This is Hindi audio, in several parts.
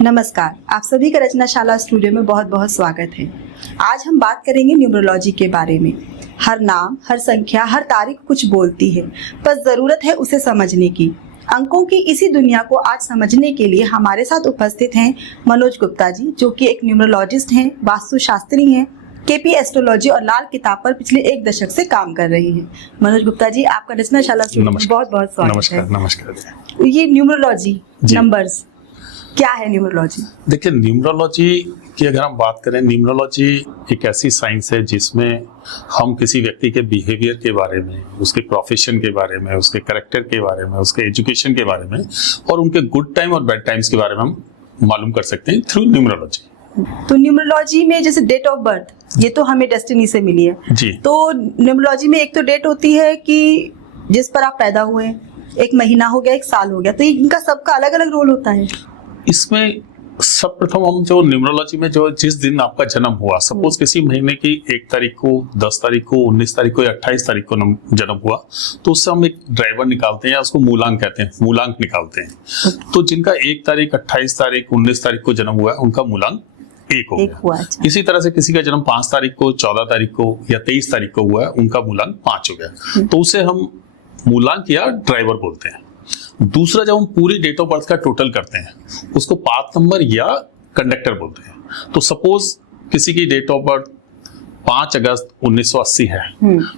नमस्कार, आप सभी का रचनाशाला स्टूडियो में बहुत बहुत स्वागत है। आज हम बात करेंगे न्यूमरोलॉजी के बारे में। हर नाम, हर संख्या, हर तारीख कुछ बोलती है, बस ज़रूरत है उसे समझने की। अंकों की इसी दुनिया को आज समझने के लिए हमारे साथ उपस्थित हैं मनोज गुप्ता जी, जो कि एक न्यूमरोलॉजिस्ट हैं, वास्तुशास्त्री हैं, केपी एस्ट्रोलॉजी और लाल किताब पर पिछले 1 दशक से काम कर रही हैं। मनोज गुप्ता जी, आपका रचनाशाला स्टूडियो में बहुत बहुत स्वागत है। नमस्कार। ये न्यूमरोलॉजी, नंबर्स, क्या है न्यूमरोलॉजी? देखिए, न्यूमरोलॉजी की अगर हम बात करें, न्यूमरोलॉजी एक ऐसी साइंस है जिसमें हम किसी व्यक्ति के बिहेवियर के बारे में, उसके प्रोफेशन के बारे में, उसके कैरेक्टर के बारे में, उसके एजुकेशन के बारे में और उनके गुड टाइम और बैड टाइम्स के बारे में हम मालूम कर सकते हैं थ्रू न्यूमरोलॉजी। तो न्यूमरोलॉजी में जैसे डेट ऑफ बर्थ, ये तो हमें डेस्टिनी से मिली है जी। तो न्यूमरोलॉजी में एक तो डेट होती है कि जिस पर आप पैदा हुए, एक महीना हो गया, एक साल हो गया, तो इनका सबका अलग अलग रोल होता है। इसमें सब प्रथम हम जो न्यूमरोलॉजी में जो जिस दिन आपका जन्म हुआ, सपोज किसी महीने की 1 तारीख को, 10 तारीख को, 19 तारीख को या 28 तारीख को जन्म हुआ, तो उससे हम एक ड्राइवर निकालते हैं या उसको मूलांक कहते हैं, मूलांक निकालते हैं। तो जिनका 1 तारीख, 28 तारीख, 19 तारीख को जन्म हुआ है, उनका मूलांक 1 हो गया। अच्छा। इसी तरह से किसी का जन्म 5 तारीख को, 14 तारीख को या 23 तारीख को हुआ है, उनका मूलांक 5 हो गया। तो उसे हम मूलांक या ड्राइवर बोलते हैं। दूसरा, जब हम पूरी डेट ऑफ बर्थ का टोटल करते हैं, उसको पाथ नंबर या कंडक्टर बोलते हैं। तो सपोज किसी की डेट ऑफ बर्थ 5 अगस्त 1980 है,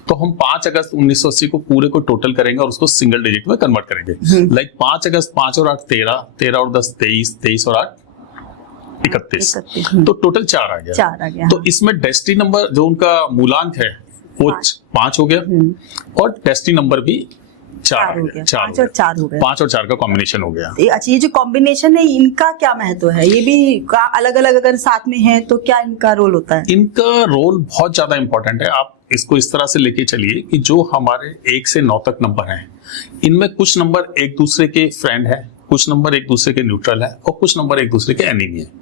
तो हम 5 अगस्त 1980 को पूरे को टोटल करेंगे और उसको सिंगल डिजिट में कन्वर्ट करेंगे। लाइक 5 अगस्त, 5 और 8 13, 13 और 10 23, 23 और 8 31, तो टोटल 4 आ गया। तो इसमें डेस्टिनी नंबर जो उनका मूलांक है वो 5 हो गया और डेस्टिनी नंबर भी 4 हो गया। 5 और 4 हो गया। 5 और 4 का कॉम्बिनेशन हो गया। अच्छा, ये जो कॉम्बिनेशन है, इनका क्या महत्व है? ये भी अलग अलग अगर साथ में है तो क्या इनका रोल होता है? इनका रोल बहुत ज्यादा इंपॉर्टेंट है। आप इसको इस तरह से लेके चलिए कि जो हमारे 1 से 9 तक नंबर हैं, इनमें कुछ नंबर एक दूसरे के फ्रेंड है, कुछ नंबर एक दूसरे के न्यूट्रल है और कुछ नंबर एक दूसरे के एनिमी है।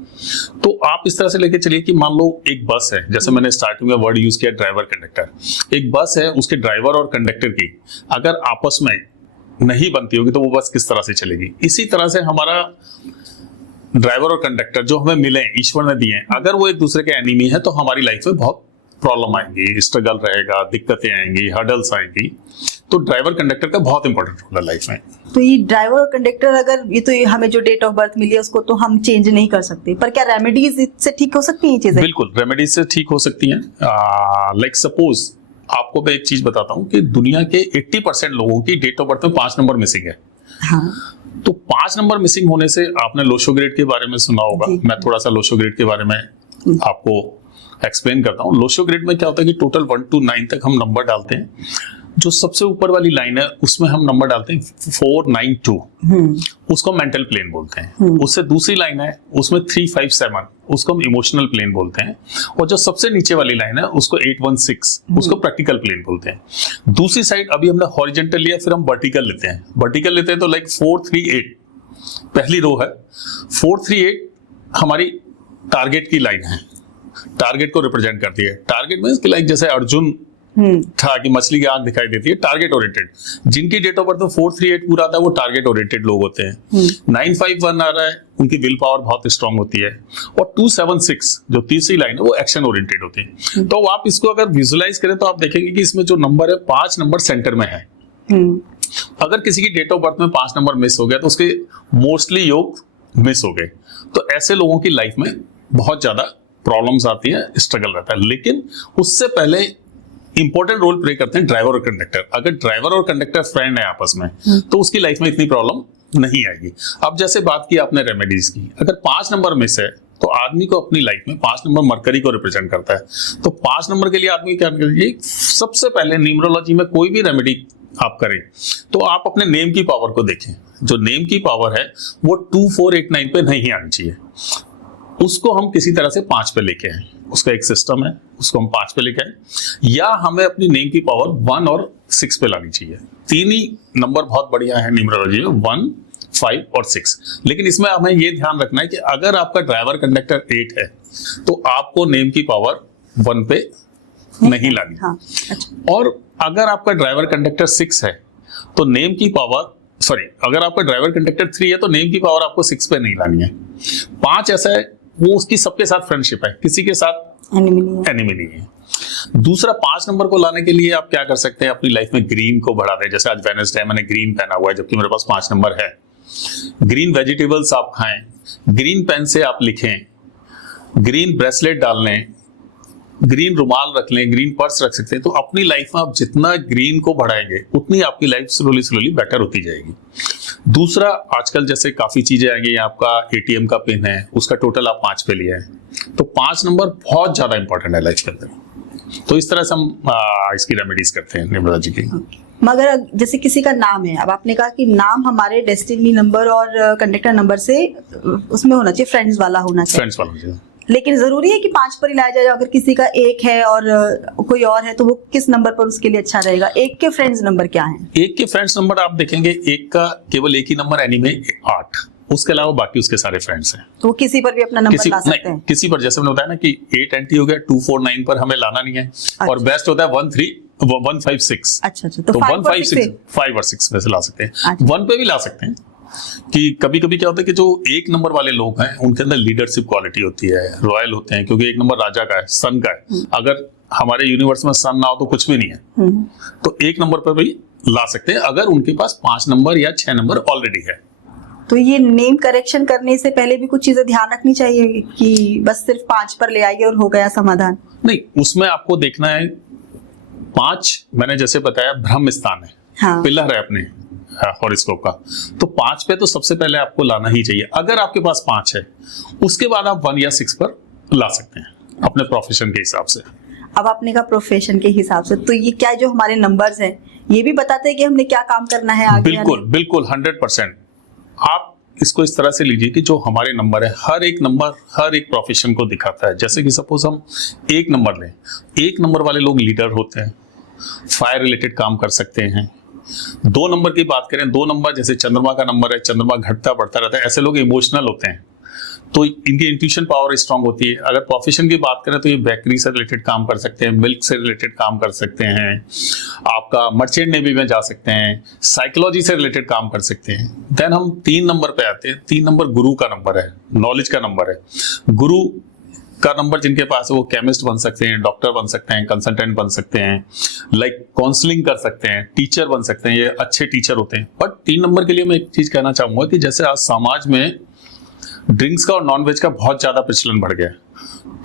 तो आप इस तरह से लेके चलिए कि मान लो एक बस है, जैसे मैंने स्टार्टिंग में वर्ड यूज किया ड्राइवर कंडक्टर। एक बस है, उसके ड्राइवर और कंडक्टर की अगर आपस में नहीं बनती होगी तो वो बस किस तरह से चलेगी। इसी तरह से हमारा ड्राइवर और कंडक्टर जो हमें मिले, ईश्वर ने दिए, अगर वो एक दूसरे के एनिमी है तो हमारी लाइफ में बहुत प्रॉब्लम आएंगी, स्ट्रगल रहेगा, दिक्कतें आएंगी, हर्डल्स आएंगी। तो ड्राइवर कंडक्टर का बहुत इंपॉर्टेंट रोल है लाइफ में। तो ये ड्राइवर और कंडक्टर, अगर ये तो हमें जो डेट ऑफ बर्थ मिली है उसको तो हम चेंज नहीं कर सकते, पर क्या रेमेडीज इससे ठीक हो सकती हैं चीजें? बिल्कुल, रेमेडीज से ठीक हो सकती हैं। लाइक सपोज आपको मैं एक चीज बताता हूँ कि दुनिया के 80% लोगों की डेट ऑफ बर्थ में 5 नंबर मिसिंग है। हाँ। तो 5 नंबर मिसिंग होने से आपने लोशो ग्रेड के बारे में सुना होगा। मैं थोड़ा सा लोशो ग्रेड के बारे में आपको एक्सप्लेन करता हूँ। लोशो ग्रेड में क्या होता है कि टोटल 1 to 9 तक हम नंबर डालते हैं। जो सबसे ऊपर वाली लाइन है उसमें हम नंबर डालते हैं 492, उसको मेंटल प्लेन बोलते हैं। उससे दूसरी लाइन है उसमें 357, उसको हम इमोशनल प्लेन बोलते हैं। और जो सबसे नीचे वाली लाइन है उसको 816, उसको प्रैक्टिकल प्लेन बोलते हैं। दूसरी साइड अभी हमने हॉरिजॉन्टल लिया, फिर हम वर्टिकल लेते हैं। वर्टिकल लेते हैं तो लाइक 438 पहली रो है, 438 हमारी टारगेट की लाइन है, टारगेट को रिप्रेजेंट करती है। टारगेट मींस लाइक जैसे अर्जुन था कि मछली की आंख दिखाई देती है, टारगेट ओरिएंटेड। जिनकी डेट ऑफ बर्थ 438 पूरा आता है वो टारगेट ओरिएंटेड लोग होते हैं। 951 आ रहा है, उनकी विल पावर बहुत स्ट्रांग होती है। और 276 जो तीसरी लाइन है वो एक्शन ओरिएंटेड होती है। तो आप इसको अगर विजुअलाइज करें तो आप देखेंगे कि इसमें जो नंबर है 5 नंबर सेंटर में है। अगर किसी की डेट ऑफ बर्थ में 5 नंबर मिस हो गया तो उसके मोस्टली योग मिस हो गए। तो ऐसे लोगों की लाइफ में बहुत ज्यादा प्रॉब्लम्स आती है, स्ट्रगल रहता है। लेकिन उससे पहले इंपॉर्टेंट रोल प्ले करते हैं ड्राइवर और कंडक्टर। अगर ड्राइवर और कंडक्टर फ्रेंड है आपस में तो उसकी लाइफ में इतनी प्रॉब्लम नहीं आएगी। अब जैसे बात की आपने रेमेडीज की, अगर 5 नंबर मिस है तो आदमी को अपनी लाइफ में 5 नंबर मरकरी को रिप्रेजेंट करता है। तो 5 नंबर के लिए आदमी क्या करिए, सबसे पहले न्यूमरोलॉजी में कोई भी रेमेडी आप करें तो आप अपने नेम की पावर को देखें। जो नेम की पावर है वो 2489 पे नहीं आनी चाहिए, उसको हम किसी तरह से 5 पे लेके आए। उसका एक सिस्टम है, उसको हम 5 पे लेके आए। या हमें अपनी नेम की पावर 1 और 6 पे लानी चाहिए। 3 ही नंबर बहुत बढ़िया है न्यूमरोलॉजी में, 1, 5 और 6। लेकिन इसमें हमें ये ध्यान रखना है कि अगर आपका ड्राइवर कंडक्टर 8 है तो आपको नेम की पावर 1 पे नहीं लानी। हाँ, अच्छा। और अगर आपका ड्राइवर कंडक्टर 6 है तो नेम की पावर सॉरी, अगर आपका ड्राइवर कंडक्टर 3 है तो नेम की पावर आपको 6 पे नहीं लानी है। 5 ऐसा है वो उसकी सबके साथ फ्रेंडशिप है, किसी के साथ एनिमी नहीं है। दूसरा, 5 नंबर को लाने के लिए आप क्या कर सकते हैं, अपनी लाइफ में ग्रीन को बढ़ा दें। जैसे आज वेडनेसडे, मैंने ग्रीन पहना हुआ है जबकि मेरे पास 5 नंबर है। ग्रीन वेजिटेबल्स आप खाएं, ग्रीन पेन से आप लिखें, ग्रीन ब्रेसलेट डाल लें, ग्रीन रुमाल रख लें, ग्रीन पर्स रख सकते हैं। तो अपनी लाइफ में आप जितना ग्रीन को बढ़ाएंगे उतनी आपकी लाइफ स्लोली बेटर होती जाएगी। दूसरा, आजकल जैसे काफी चीजें आ गई, आपका एटीएम का पिन है, उसका टोटल आप 5 पे लिया है, तो 5 नंबर बहुत ज्यादा इंपॉर्टेंट है लाइफ के अंदर। तो इस तरह से हम इसकी रेमेडीज करते हैं न्यूमरोलॉजी की। मगर जैसे किसी का नाम है, अब आपने कहा कि नाम हमारे डेस्टिनी नंबर और कंडक्टर नंबर से उसमें होना चाहिए, फ्रेंड्स वाला होना चाहिए, लेकिन जरूरी है कि 5 पर ही लाया जाए? अगर किसी का 1 है और कोई और है तो वो किस नंबर पर उसके लिए अच्छा रहेगा? 1 के फ्रेंड्स नंबर क्या हैं? 1 के फ्रेंड्स नंबर आप देखेंगे, 1 का केवल एक ही नंबर एनीमे 8, उसके अलावा बाकी उसके सारे फ्रेंड्स हैं। तो वो किसी पर भी अपना नंबर ला सकते हैं? किसी पर, जैसे मैंने बताया ना कि 8 एंटी हो गया, 249 पर हमें लाना नहीं है। अच्छा। और बेस्ट होता है 156। अच्छा, तो 156 5 और 6 में से ला सकते हैं। 1 पे भी ला सकते हैं कि कभी कभी क्या होता है कि जो 1 नंबर वाले लोग हैं उनके अंदर लीडरशिप क्वालिटी होती है, रॉयल होते हैं, क्योंकि 1 नंबर राजा का है, सन का है। अगर हमारे यूनिवर्स में सन ना हो तो कुछ भी नहीं है, तो 1 नंबर पर भी ला सकते हैं अगर उनके पास 5 नंबर या 6 नंबर ऑलरेडी है। तो ये नेम करेक्शन करने से पहले भी कुछ चीजें ध्यान रखनी चाहिए कि बस सिर्फ 5 पर ले आइए और हो गया समाधान? नहीं, उसमें आपको देखना है 5, मैंने जैसे बताया ब्रह्म स्थान है, हाँ। पिलर है अपने हॉरोस्कोप का, तो 5 पे तो सबसे पहले आपको लाना ही चाहिए। अगर आपके पास 5 है, उसके बाद आप 1 या 6 पर ला सकते हैं अपने प्रोफेशन के हिसाब से। अब आपने कहा प्रोफेशन के हिसाब से, तो ये क्या जो हमारे नंबर्स हैं ये भी बताते हैं कि हमने क्या काम करना है आगे? बिल्कुल 100%। आप इसको इस तरह से लीजिए कि जो हमारे नंबर है, हर एक नंबर हर एक प्रोफेशन को दिखाता है। जैसे कि सपोज हम 1 नंबर लें, 1 नंबर वाले लोग लीडर होते हैं, फायर रिलेटेड काम कर सकते हैं। 2 नंबर की बात करें, 2 नंबर जैसे चंद्रमा का नंबर है, चंद्रमा घटता बढ़ता रहता है, ऐसे लोग इमोशनल होते हैं, तो इनकी इंट्यूशन पावर स्ट्रांग होती है। अगर प्रोफेशन की बात करें तो ये बेकरी से रिलेटेड काम कर सकते हैं, मिल्क से रिलेटेड काम कर सकते हैं, आपका मर्चेंट नेवी में जा सकते हैं, साइकोलॉजी से रिलेटेड काम कर सकते हैं। देन हम 3 नंबर पे आते हैं। 3 नंबर गुरु का नंबर है, नॉलेज का नंबर है। गुरु का नंबर जिनके पास है वो केमिस्ट बन सकते हैं, डॉक्टर बन सकते हैं, कंसल्टेंट बन सकते हैं, लाइक काउंसलिंग कर सकते हैं, टीचर बन सकते हैं, ये अच्छे टीचर होते हैं। बट 3 नंबर के लिए मैं एक चीज कहना चाहूंगा कि जैसे आज समाज में ड्रिंक्स का और नॉनवेज का बहुत ज्यादा प्रचलन बढ़ गया है,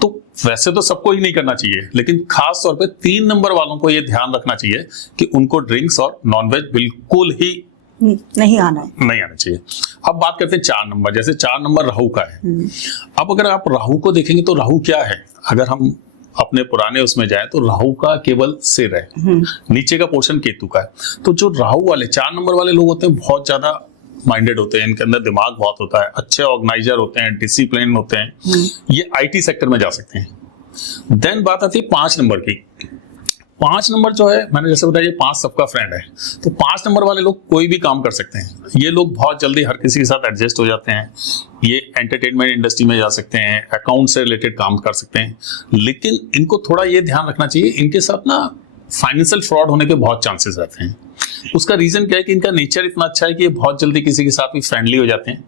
तो वैसे तो सबको ही नहीं करना चाहिए, लेकिन खास तौर पे 3 नंबर वालों को ये ध्यान रखना चाहिए कि उनको ड्रिंक्स और नॉनवेज बिल्कुल ही नहीं आना चाहिए। अब बात करते हैं 4 नंबर। जैसे 4 नंबर राहु का है। अब अगर आप राहु को देखेंगे तो राहु क्या है, अगर हम अपने पुराने उसमें जाए तो राहु का केवल सिर है, नीचे का पोर्शन केतु का है। तो जो राहु वाले 4 नंबर वाले लोग होते हैं बहुत ज्यादा माइंडेड होते हैं, इनके अंदर दिमाग बहुत होता है, अच्छे ऑर्गेनाइजर होते हैं, डिसिप्लिन होते हैं, ये आईटी सेक्टर में जा सकते हैं। देन बात आती है 5 नंबर की। 5 नंबर जो है, मैंने जैसे बताया, ये 5 सबका फ्रेंड है, तो 5 नंबर वाले लोग कोई भी काम कर सकते हैं। ये लोग बहुत जल्दी हर किसी के साथ एडजस्ट हो जाते हैं, ये एंटरटेनमेंट इंडस्ट्री में जा सकते हैं, अकाउंट से रिलेटेड काम कर सकते हैं। लेकिन इनको थोड़ा ये ध्यान रखना चाहिए, इनके साथ ना फाइनेंशियल फ्रॉड होने के बहुत चांसेस रहते हैं। उसका रीजन क्या है कि इनका नेचर इतना अच्छा है कि ये बहुत जल्दी किसी के साथ भी फ्रेंडली हो जाते हैं,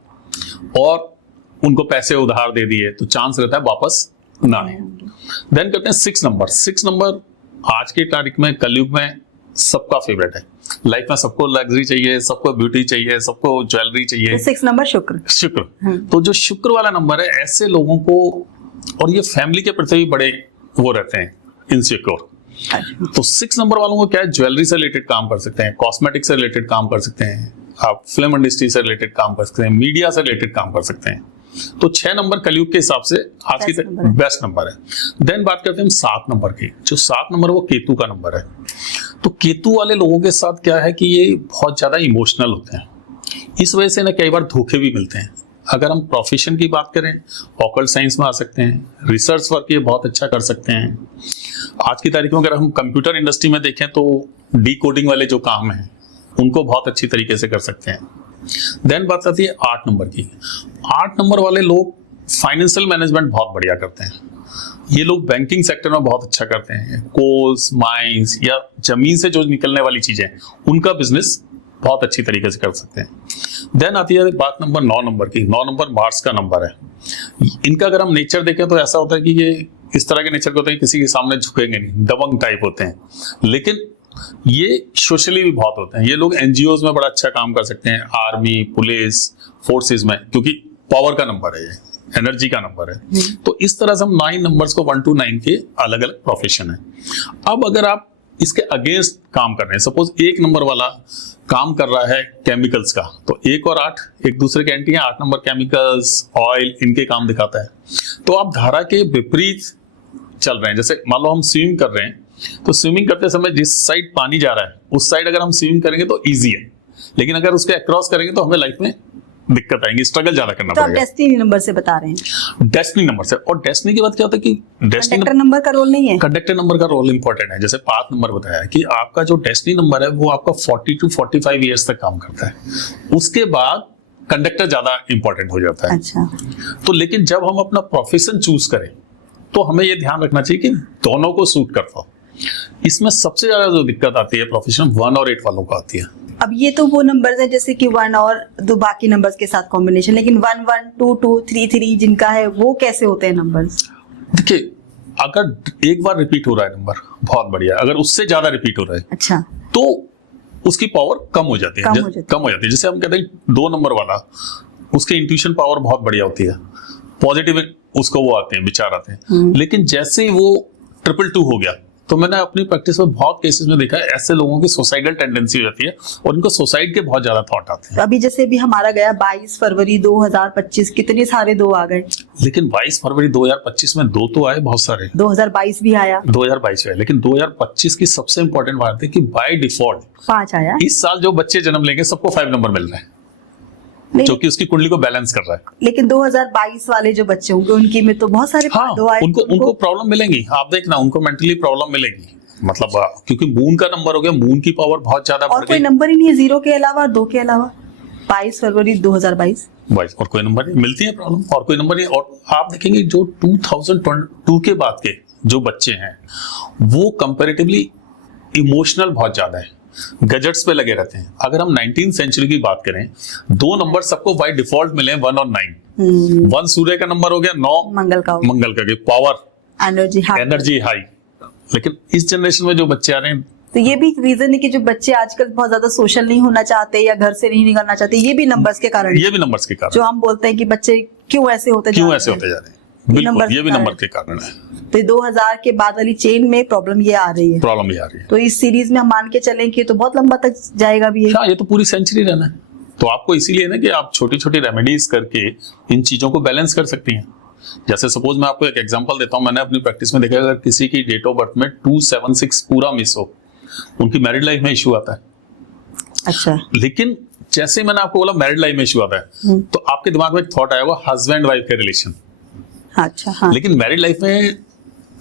और उनको पैसे उधार दे दिए तो चांस रहता है वापस ना आए। देन करते हैं 6 नंबर। 6 नंबर आज की तारीख में, कलयुग में सबका फेवरेट है। लाइफ में सबको लग्जरी चाहिए, सबको ब्यूटी चाहिए, सबको ज्वेलरी चाहिए। 6 नंबर शुक्र। तो जो शुक्र वाला नंबर है, ऐसे लोगों को, और ये फैमिली के प्रति भी बड़े वो रहते हैं इनसिक्योर। तो 6 नंबर वालों को क्या है, ज्वेलरी से रिलेटेड काम कर सकते हैं, कॉस्मेटिक से रिलेटेड काम कर सकते हैं, आप फिल्म इंडस्ट्री से रिलेटेड काम कर सकते हैं, मीडिया से रिलेटेड काम कर सकते हैं। तो 6 नंबर कलयुग के हिसाब से आज की बेस्ट नंबर है। देन बात करते हैं हम 7 नंबर की। जो 7 नंबर वो केतु का नंबर है। तो केतु वाले लोगों के साथ क्या है कि ये बहुत ज्यादा इमोशनल होते हैं, इस वजह से ना कई बार धोखे भी मिलते हैं। अगर हम प्रोफेशन की बात करें, ऑकल्ट साइंस में आ सकते हैं, रिसर्च वर्क ये बहुत अच्छा कर सकते हैं। आज की तारीख में अगर हम कंप्यूटर इंडस्ट्री में देखें तो डीकोडिंग वाले जो काम हैं उनको बहुत अच्छी तरीके से कर सकते हैं। देन बात आती है 8 नंबर की। 8 नंबर वाले लोग फाइनेंशियल मैनेजमेंट बहुत बढ़िया करते हैं। ये लोग बैंकिंग सेक्टर में बहुत अच्छा करते हैं, कोल्स, माइंस या जमीन से जो निकलने वाली चीजें, उनका बिजनेस बहुत अच्छी तरीके से कर सकते हैं। देन आती है बात नंबर 9 नंबर की। 9 नंबर मार्स का नंबर है। इनका अगर हम नेचर देखें तो ऐसा होता है कि ये इस तरह के नेचर के होते हैं, किसी के सामने झुकेंगे नहीं, दबंग टाइप होते हैं, लेकिन ये सोशली भी बहुत होते हैं। ये लोग एनजीओज में बड़ा अच्छा काम कर सकते हैं, आर्मी, पुलिस, फोर्सेस में, क्योंकि पावर का नंबर है, ये एनर्जी का नंबर है। तो इस तरह से हम 9 नंबर्स को 1 to 9 के अलग अलग प्रोफेशन है। अब अगर आप इसके अगेंस्ट काम कर रहे हैं, सपोज 1 नंबर वाला काम कर रहा है केमिकल्स का, तो 1 और 8 एक दूसरे के एंटी हैं। 8 नंबर केमिकल्स, ऑयल, इनके काम दिखाता है। तो आप धारा के विपरीत चल रहे हैं। जैसे मान लो हम स्विमिंग कर रहे हैं, तो स्विमिंग करते समय जिस साइड पानी जा रहा है उस साइड अगर हम स्विमिंग करेंगे तो इजी है, लेकिन अगर उसके अक्रॉस करेंगे तो हमें लाइफ में दिक्कत आएंगी, स्ट्रगल ज्यादा करना तो आप पड़ेगा। डेस्टिनी नंबर से बता रहे हैं। डेस्टिनी नंबर से। और डेस्टिनी के बाद क्या होता है कि डेस्टिनी कंडक्टर नंबर का रोल नहीं है। कंडक्टर नंबर का रोल इंपॉर्टेंट है। जैसे 5 नंबर बताया कि आपका जो डेस्टिनी नंबर है वो आपका 40 to 45 ईयर्स तक काम करता है, उसके बाद कंडक्टर ज्यादा इंपॉर्टेंट हो जाता है। अच्छा। तो लेकिन जब हम अपना प्रोफेशन चूज करें तो हमें ये ध्यान रखना चाहिए कि दोनों को सूट करता हो। इसमें सबसे ज्यादा जो दिक्कत आती है प्रोफेशन 1 और 8 वालों को आती है। अब ये तो वो नंबर्स हैं जैसे कि 1 और 2 बाकी नंबर्स के साथ कॉम्बिनेशन, लेकिन 1 1 2 2 3 3 जिनका है वो कैसे होते हैं नंबर्स? देखिए, अगर एक बार रिपीट हो रहा है नंबर, बहुत बढ़िया। अगर उससे ज्यादा रिपीट हो रहा है अच्छा, तो उसकी पावर कम हो जाती है। कम हो जाती है। जैसे हम कहते हैं 2 नंबर वाला, उसके इंट्यूशन पावर बहुत बढ़िया होती है, पॉजिटिव उसको वो आते हैं, विचार आते हैं। लेकिन जैसे ही वो 222 हो गया, तो मैंने अपनी प्रैक्टिस में बहुत केसेस में देखा है ऐसे लोगों की सुसाइडल टेंडेंसी हो जाती है और उनको सुसाइड के बहुत ज्यादा थॉट आते हैं। तो अभी जैसे भी हमारा गया 22 फरवरी 2025, कितने सारे 2 आ गए। लेकिन 22 फरवरी 2025 में 2 तो आए बहुत सारे। 2022 भी आया, 2022 में, लेकिन 2025 की सबसे इंपॉर्टेंट बात है कि बाय डिफॉल्ट 5 आया। इस साल जो बच्चे जन्म लेंगे सबको 5 नंबर मिल रहे हैं, जो कि उसकी कुंडली को बैलेंस कर रहा है। लेकिन 2022 वाले जो बच्चे होंगे उनकी में तो बहुत सारे 2 आए। उनको प्रॉब्लम मिलेंगी। आप देखना, उनको मेंटली प्रॉब्लम मिलेगी। मतलब क्योंकि मून का नंबर हो गया, मून की पावर बहुत ज्यादा और कोई नंबर ही नहीं है 0 के अलावा, 2 के अलावा। 22 फरवरी 2022 और कोई नंबर नहीं मिलती है प्रॉब्लम, और कोई नंबर नहीं। और आप देखेंगे जो 2022 के बाद के जो बच्चे हैं वो कंपैरेटिवली इमोशनल बहुत ज्यादा है, गैजेट्स पे लगे रहते हैं। अगर हम 19th सेंचुरी की बात करें, 2 नंबर सबको बाय डिफॉल्ट मिले, 1 और 9। 1 सूर्य का नंबर हो गया, 9 मंगल का पावर, एनर्जी हाई। लेकिन इस जनरेशन में जो बच्चे आ रहे हैं, तो ये भी रीजन है कि जो बच्चे आजकल बहुत ज्यादा सोशल नहीं होना चाहते या घर से नहीं निकलना चाहते, ये भी नंबर्स के कारण। ये भी नंबर्स के कारण जो हम बोलते हैं कि बच्चे क्यों ऐसे होते जा रहे हैं, बिल्कुल ये भी नंबर के कारण है। तो 2000 के बाद वाली चेन में प्रॉब्लम ये आ रही है। तो इस सीरीज में हम मान के चलें कि तो बहुत लंबा तक जाएगा भी। हाँ, ये तो पूरी सेंचुरी रहना है। तो आपको इसीलिए ना कि आप छोटी छोटी रेमेडीज करके इन चीजों को बैलेंस कर सकती हैं। जैसे सपोज मैं आपको एक एग्जांपल देता हूं, मैंने अपनी प्रैक्टिस में देखा, अगर किसी की डेट ऑफ बर्थ में 276 पूरा मिस हो, उनकी मैरिड लाइफ में इश्यू आता है। अच्छा। लेकिन जैसे मैंने आपको बोला मैरिड लाइफ में इश्यू आता है, तो आपके दिमाग में एक थॉट आया वो हस्बैंड वाइफ के रिलेशन। अच्छा, हाँ। लेकिन मैरिड लाइफ में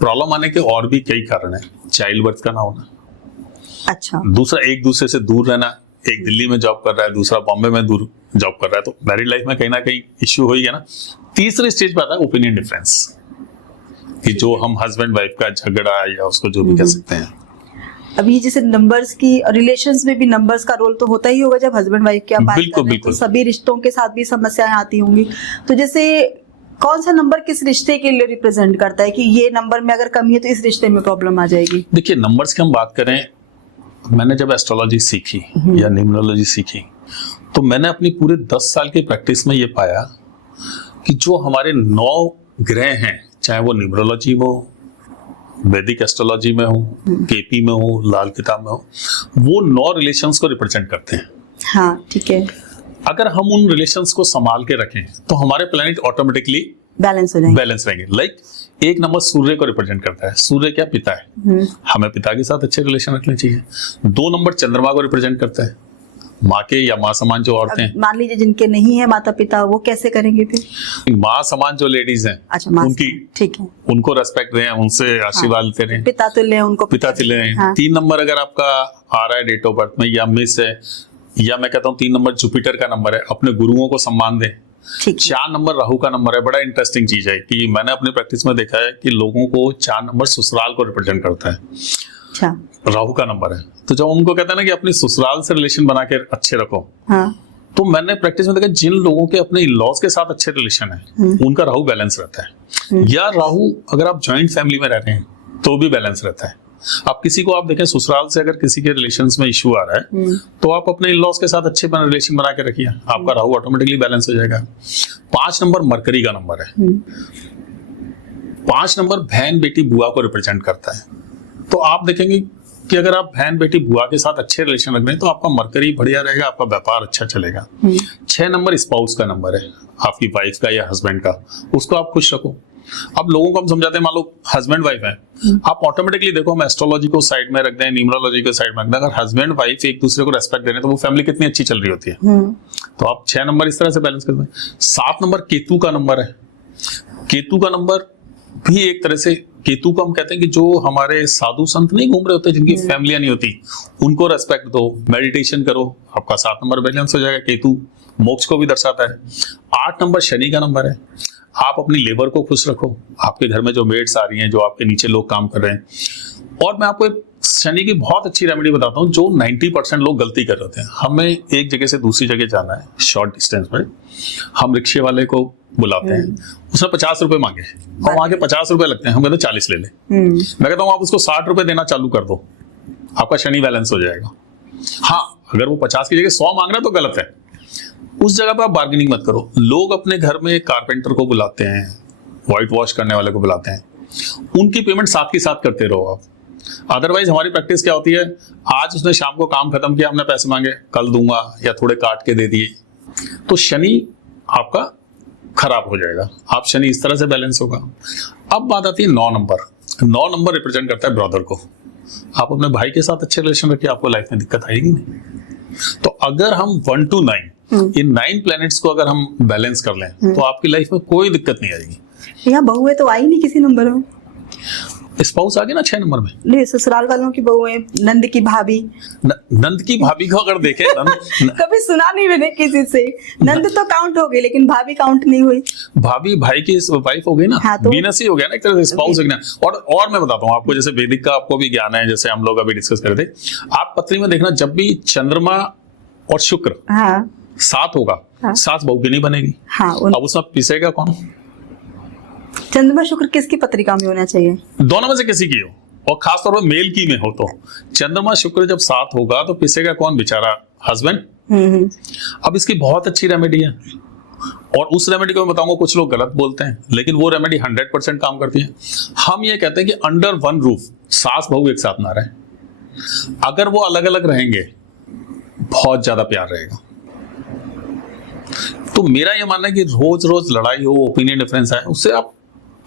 प्रॉब्लम आने के और भी कई कारण है। चाइल्ड बर्थ का ना होना, अच्छा, दूसरा एक दूसरे से दूर रहना, एक दिल्ली में जॉब कर रहा है, दूसरा बॉम्बे में दूर जॉब कर रहा है, तो मैरिड लाइफ में कहीं ना कहीं इश्यू हो ही गया ना। तीसरे स्टेज पे आता है ओपिनियन डिफरेंस, कि जो हम हस्बैंड वाइफ का झगड़ा या उसको जो भी कह सकते हैं। अभी जैसे नंबर्स की रिलेशंस में भी नंबर्स का रोल तो होता ही होगा। जब हस्बैंड वाइफ की बात कर रहे हैं तो सभी रिश्तों के साथ भी समस्याएं आती होंगी। तो जैसे कौन सा नंबर किस रिश्ते के लिए रिप्रेजेंट करता है कि ये नंबर में अगर कमी है तो इस रिश्ते में प्रॉब्लम आ जाएगी? देखिए, नंबर्स की हम बात करें, मैंने जब एस्ट्रोलॉजी सीखी या न्यूमरोलॉजी सीखी, तो मैंने अपनी पूरे 10 साल की प्रैक्टिस में ये पाया कि जो हमारे 9 ग्रह हैं, चाहे वो न्यूमरोलॉजी में हो, वैदिक एस्ट्रोलॉजी में हो, केपी में हो, लाल किताब में हो, वो 9 रिलेशंस को रिप्रेजेंट करते हैं। हाँ, ठीक है। अगर हम उन रिलेशंस को संभाल के रखें तो हमारे प्लैनेट ऑटोमेटिकली बैलेंस रहेंगे। लाइक एक नंबर सूर्य को रिप्रेजेंट करता है। सूर्य क्या? पिता है। हमें पिता के साथ अच्छे रिलेशन रखने चाहिए। 2 नंबर चंद्रमा को रिप्रेजेंट करता है, माँ के या माँ समान जो औरतें हैं। मान लीजिए जिनके नहीं है माता पिता, वो कैसे करेंगे फिर? माँ समान जो लेडीज हैं, अच्छा, उनकी, ठीक है, उनको रेस्पेक्ट दें, उनसे आशीर्वाद लेते रहें। पिता तुल्य उनको पिता तुल्य हैं। हाँ। 3 नंबर अगर आपका आ रहा है डेट ऑफ बर्थ में, या मिस है, या मैं कहता हूँ 3 नंबर जुपिटर का नंबर है, अपने गुरुओं को सम्मान दें। 4 नंबर राहु का नंबर है। बड़ा इंटरेस्टिंग चीज है कि मैंने अपनी प्रैक्टिस में देखा है कि लोगों को 4 नंबर ससुराल को रिप्रेजेंट करता है। अच्छा। राहु का नंबर है। तो जब उनको कहते हैं ना कि अपनी ससुराल से रिलेशन बना के अच्छे रखो, हाँ। तो मैंने प्रैक्टिस में देखा जिन लोगों के अपने इन-लॉज के साथ अच्छे रिलेशन है उनका राहु बैलेंस रहता है। या राहु अगर आप जॉइंट फैमिली में रह रहे हैं तो भी बैलेंस रहता है। आप किसी को आप देखें ससुराल से अगर किसी के रिलेशंस में इश्यू आ रहा है तो आप अपने इन-लॉज के साथ अच्छे रिलेशन बना के रखिए, आपका राहु ऑटोमेटिकली बैलेंस हो जाएगा। 5 नंबर मरकरी का नंबर है। 5 नंबर बहन बेटी बुआ को रिप्रेजेंट करता है। तो आप देखेंगे कि अगर आप बहन बेटी बुआ के साथ अच्छे रिलेशन रख रहे हैं तो आपका मरकरी बढ़िया रहेगा, आपका व्यापार अच्छा चलेगा। 6 नंबर स्पाउस का नंबर है, आपकी वाइफ का या हस्बैंड का, उसको आप खुश रखो। अब लोगों को हम समझाते हैं, मान लो हस्बैंड वाइफ है, आप ऑटोमेटिकली देखो हम एस्ट्रोलॉजी को साइड में रख दें, न्यूमरोलॉजी को साइड में रख दें, अगर हस्बैंड वाइफ एक दूसरे को रेस्पेक्ट दे रहे हैं तो वो फैमिली कितनी अच्छी चल रही होती है। तो आप 6 नंबर इस तरह से बैलेंस कर दें। 7 नंबर केतु का नंबर है। केतु का नंबर भी एक तरह से, केतु को हम कहते हैं कि जो हमारे साधु संत नहीं घूम रहे होते जिनकी फैमिलियां नहीं होती, उनको रेस्पेक्ट दो, मेडिटेशन करो, आपका 7 नंबर बैलेंस हो जाएगा। केतु मोक्ष को भी दर्शाता है। 8 नंबर शनि का नंबर है। आप अपनी लेबर को खुश रखो, आपके घर में जो मेड्स आ रही हैं, जो आपके नीचे लोग काम कर रहे हैं। और मैं आपको एक शनि की बहुत अच्छी रेमेडी बताता हूँ जो 90% लोग गलती कर रहे होते हैं। हमें एक जगह से दूसरी जगह जाना है शॉर्ट डिस्टेंस पर, हम रिक्शे वाले को बुलाते हैं, उसने 50 रुपए मांगे और वहां के 50 रुपए लगते हैं, हम कहते हैं 40 ले ले। मैं कहता हूँ आप उसको 60 रुपए देना चालू कर दो, आपका शनि बैलेंस हो जाएगा। हाँ, अगर वो 50 की जगह 100 मांग रहा है तो गलत है, उस जगह पर आप बार्गेनिंग मत करो। लोग अपने घर में कारपेंटर को बुलाते हैं, व्हाइट वॉश करने वाले को बुलाते हैं, उनकी पेमेंट साथ के साथ करते रहो आप। अदरवाइज हमारी प्रैक्टिस क्या होती है, आज उसने शाम को काम खत्म किया, हमने पैसे मांगे, कल दूंगा या थोड़े काट के दे दिए, तो शनि आपका खराब हो जाएगा। आप शनि इस तरह से बैलेंस होगा। अब बात आती है 9 नंबर। 9 नंबर रिप्रेजेंट करता है ब्रदर को। आप अपने भाई के साथ अच्छे रिलेशन रखिए, आपको लाइफ में दिक्कत आएगी नहीं। तो अगर हम 1 to 9 इन 9 प्लैनेट्स को अगर हम बैलेंस कर लें तो आपकी लाइफ में कोई दिक्कत नहीं आएगी। यहाँ बहुएं तो आई नहीं किसी नंबर में। स्पाउस आ गया ना 6 नंबर में। नहीं, ससुराल वालों की बहुएं, नंद की भाभी। नंद की भाभी को अगर देखें कभी सुना नहीं मैंने किसी से। नंद तो काउंट हो गई लेकिन भाभी काउंट नहीं हुई। भाभी भाई की वाइफ हो गई ना, हाँ, तो वीनस ही हो गया ना एक तरह से, स्पाउस हो गया। और मैं बताता हूँ आपको, जैसे वैदिक का आपको भी ज्ञान है, जैसे हम लोग अभी डिस्कस कर रहे थे, आप पत्री में देखना जब भी चंद्रमा और शुक्र साथ होगा, सास बहू की नहीं बनेगी। अब उसमें पिसेगा कौन? चंद्रमा शुक्र किसकी पत्रिका में होना चाहिए? दोनों में से किसी की हो, और खास तौर पर मेल की में हो तो चंद्रमा शुक्र जब साथ होगा तो पिसेगा कौन? बेचारा हस्बैंड। अब इसकी बहुत अच्छी रेमेडी है, और उस रेमेडी को मैं बताऊंगा, कुछ लोग गलत बोलते हैं लेकिन वो रेमेडी 100% काम करती है। हम ये कहते हैं कि अंडर वन रूफ सास बहू एक साथ ना रहे। अगर वो अलग अलग रहेंगे बहुत ज्यादा प्यार रहेगा। तो मेरा ये मानना है कि रोज रोज लड़ाई हो, ओपिनियन डिफरेंस आए, उससे आप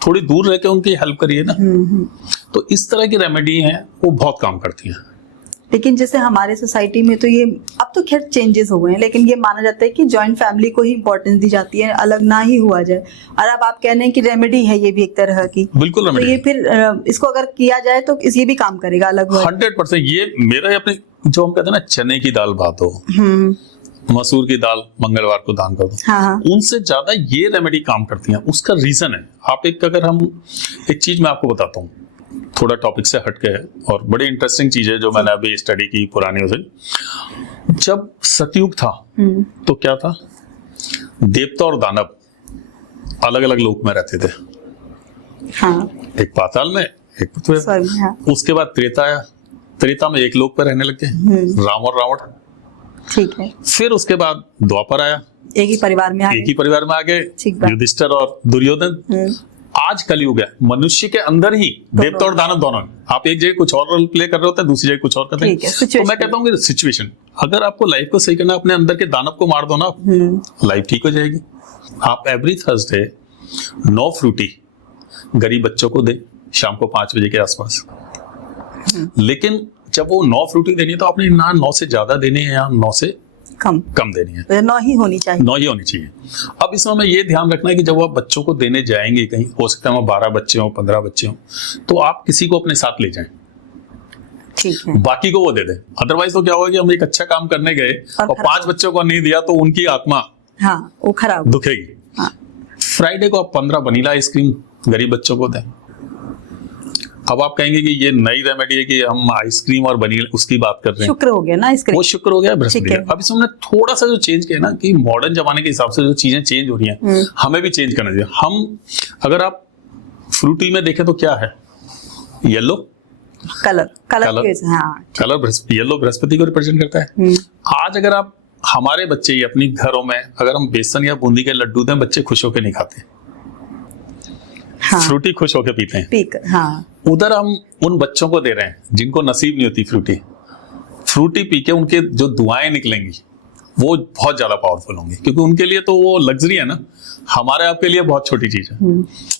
थोड़ी दूर रह के उनकी हेल्प करिए ना। तो इस तरह की रेमेडी हैं, वो बहुत काम करती हैं। लेकिन जैसे हमारे सोसाइटी में तो ये अब तो खैर चेंजेस हो गए हैं, लेकिन ये माना जाता है कि जॉइंट फैमिली को ही इंपॉर्टेंस दी जाती है, अलग ना ही हुआ जाए। और अब आप कह रहे हैं कि रेमेडी है ये भी एक तरह की। बिल्कुल तो ये फिर इसको अगर किया जाए तो ये भी काम करेगा अलग हुआ। 100%। ये मेरा अपने जो हम कहते हैं ना, चने की दाल भात हो, मसूर की दाल मंगलवार को दान कर दो, उनसे ज्यादा ये रेमेडी काम करती हैं। उसका रीजन है, आप अगर हम एक चीज मैं आपको बताता हूँ, थोड़ा टॉपिक से हटके है और बड़ी इंटरेस्टिंग चीज है जो मैंने अभी स्टडी की पुरानी उसे। जब सतयुग था तो क्या था, देवता और दानव अलग अलग लोक में रहते थे। एक पाताल में, एक पृथ्वी में। उसके बाद त्रेता आया, त्रेता में एक लोक पर रहने लगे राम और रावण। ठीक है। फिर उसके बाद द्वापर आया, एक ही परिवार में आ गए युधिष्ठिर और दुर्योधन। आज कलयुग है, मनुष्य के अंदर ही देवता और दानव दोनों। आप एक जगह कुछ और रोल प्ले कर रहे होते हैं, दूसरी जगह कुछ और करते हैं। तो मैं कहता हूँ कि सिचुएशन, अगर आपको लाइफ को सही करना, अपने अंदर के दानव को मार दो ना, लाइफ ठीक हो जाएगी। आप एवरी थर्सडे 9 फ्रूटी गरीब बच्चों को दे, शाम को 5 बजे के आसपास। लेकिन जब वो 9 फ्रूटी देनी है तो आपने ना 9 से ज्यादा देनी है या 9 से कम देनी है। 9 ही होनी चाहिए। 9 ही होनी चाहिए। अब इसमें हमें ये ध्यान रखना है कि जब आप बच्चों को देने जाएंगे, कहीं हो सकता है 12 बच्चे हो, 15 बच्चे हो, तो आप किसी को अपने साथ ले जाएं, ठीक है, बाकी को वो दे दें। अदरवाइज तो क्या होगा कि हम एक अच्छा काम करने गए और 5 बच्चों को नहीं दिया तो उनकी आत्मा वो खराब दुखेगी। फ्राइडे को आप 15 वनीला आइसक्रीम गरीब बच्चों को दें। अब आप कहेंगे कि ये नई रेमेडी है कि हम आइसक्रीम और वनीला उसकी बात कर रहे हैं, शुक्र हो गया ना इसके। वो शुक्र हो गया बृहस्पति ठीक है। का। अब इसमें हमने थोड़ा सा जो चेंज किया ना कि मॉडर्न जमाने के हिसाब से जो चीजें चेंज हो रही हैं, हमें भी चेंज करना चाहिए। हम अगर आप फ्रूटी में देखें तो क्या है, येलो कलर कलर हाँ। कलर येलो बृहस्पति को रिप्रेजेंट करता है। आज अगर आप हमारे बच्चे ही अपनी घरों में अगर हम बेसन या बूंदी के लड्डू दें, बच्चे खुश होकर नहीं खाते, हाँ। फ्रूटी खुश होकर पीते हैं। पीकर हाँ। उधर हम उन बच्चों को दे रहे हैं जिनको नसीब नहीं होती फ्रूटी पी के उनके जो दुआएं निकलेंगी वो बहुत ज्यादा पावरफुल होंगी, क्योंकि उनके लिए तो वो लग्जरी है ना, हमारे आपके लिए बहुत छोटी चीज है।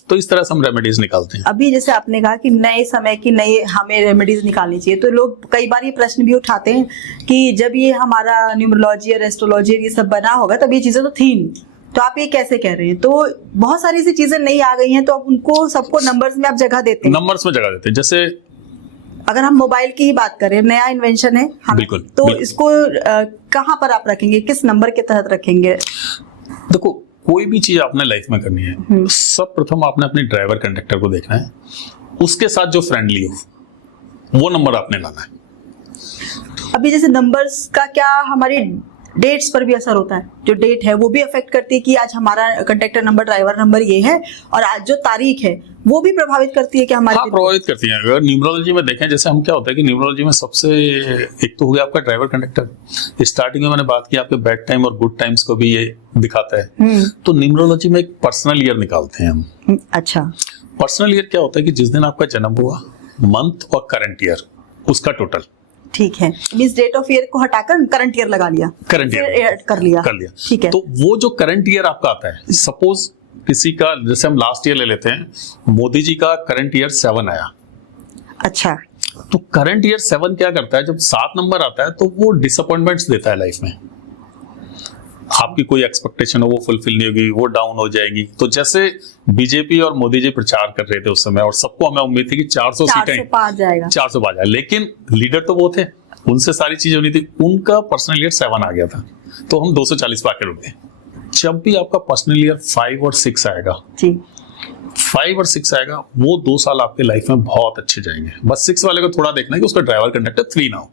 तो इस तरह से हम रेमेडीज निकालते हैं। अभी जैसे आपने कहा कि नए समय की नई हमें रेमेडीज निकालनी चाहिए, तो लोग कई बार ये प्रश्न भी उठाते हैं कि जब ये हमारा न्यूमरोलॉजी और एस्ट्रोलॉजी ये सब बना होगा तब ये चीजें तो थी नहीं, तो आप ये कैसे कह रहे हैं? तो बहुत सारी ऐसी चीजें नई आ गई हैं, तो अब उनको सबको नंबर्स में आप जगह देते हैं। नंबर्स में जगह देते हैं। जैसे अगर हम मोबाइल की ही बात करें, नया इन्वेंशन है बिल्कुल, तो बिल्कुल। इसको कहाँ पर आप रखेंगे, किस नंबर के तहत रखेंगे? देखो, कोई भी चीज आपने लाइफ में करनी है, सब प्रथम आपने अपने ड्राइवर कंडक्टर को देखना है, उसके साथ जो फ्रेंडली हो वो नंबर आपने लाना है। अभी जैसे नंबर्स का क्या हमारी डेट्स पर भी असर होता है? जो डेट है वो भी अफेक्ट करती है कि आज हमारा कंडक्टर नंबर, ड्राइवर नंबर ये है, और आज जो तारीख है वो भी प्रभावित करती है कि हमारे हाँ, प्रभावित करती है। अगर न्यूमरोलॉजी में देखें, जैसे हम क्या होता है कि न्यूमरोलॉजी में सबसे एक तो हो गया आपका ड्राइवर कंडक्टर। स्टार्टिंग में मैंने बात की आपके बैड टाइम और गुड टाइम्स को भी ये दिखाता है। तो न्यूमरोलॉजी में एक पर्सनल ईयर निकालते हैं हम। अच्छा। पर्सनल ईयर क्या होता है कि जिस दिन आपका जन्म हुआ, मंथ और करंट ईयर, उसका टोटल। ठीक है, मींस डेट ऑफ ईयर को हटाकर करंट ईयर लगा लिया, करंट ईयर ऐड कर लिया। ठीक है। तो वो जो करंट ईयर आपका आता है, सपोज किसी का, जैसे हम लास्ट ईयर ले लेते हैं, मोदी जी का करंट ईयर 7 आया। अच्छा। तो करंट ईयर 7 क्या करता है, जब 7 नंबर आता है तो वो डिसअपॉइंटमेंट्स देता है लाइफ में। आपकी कोई एक्सपेक्टेशन हो वो फुलफिल नहीं होगी, वो डाउन हो जाएगी। तो जैसे बीजेपी और मोदी जी प्रचार कर रहे थे उस समय, और सबको हमें उम्मीद थी कि 400 सीटें पार जाएगा, 400 पार जाएगा, लेकिन लीडर तो वो थे, उनसे सारी चीजें होनी थी। उनका पर्सनल ईयर 7 आ गया था, तो हम 240 पाके रुक गए। जब भी आपका पर्सनल ईयर 5 और 6 आएगा जी, 5 और 6 आएगा, वो 2 साल आपके लाइफ में बहुत अच्छे जाएंगे। बस 6 वाले को थोड़ा देखना है कि उसका ड्राइवर कंडक्टर 3 ना हो।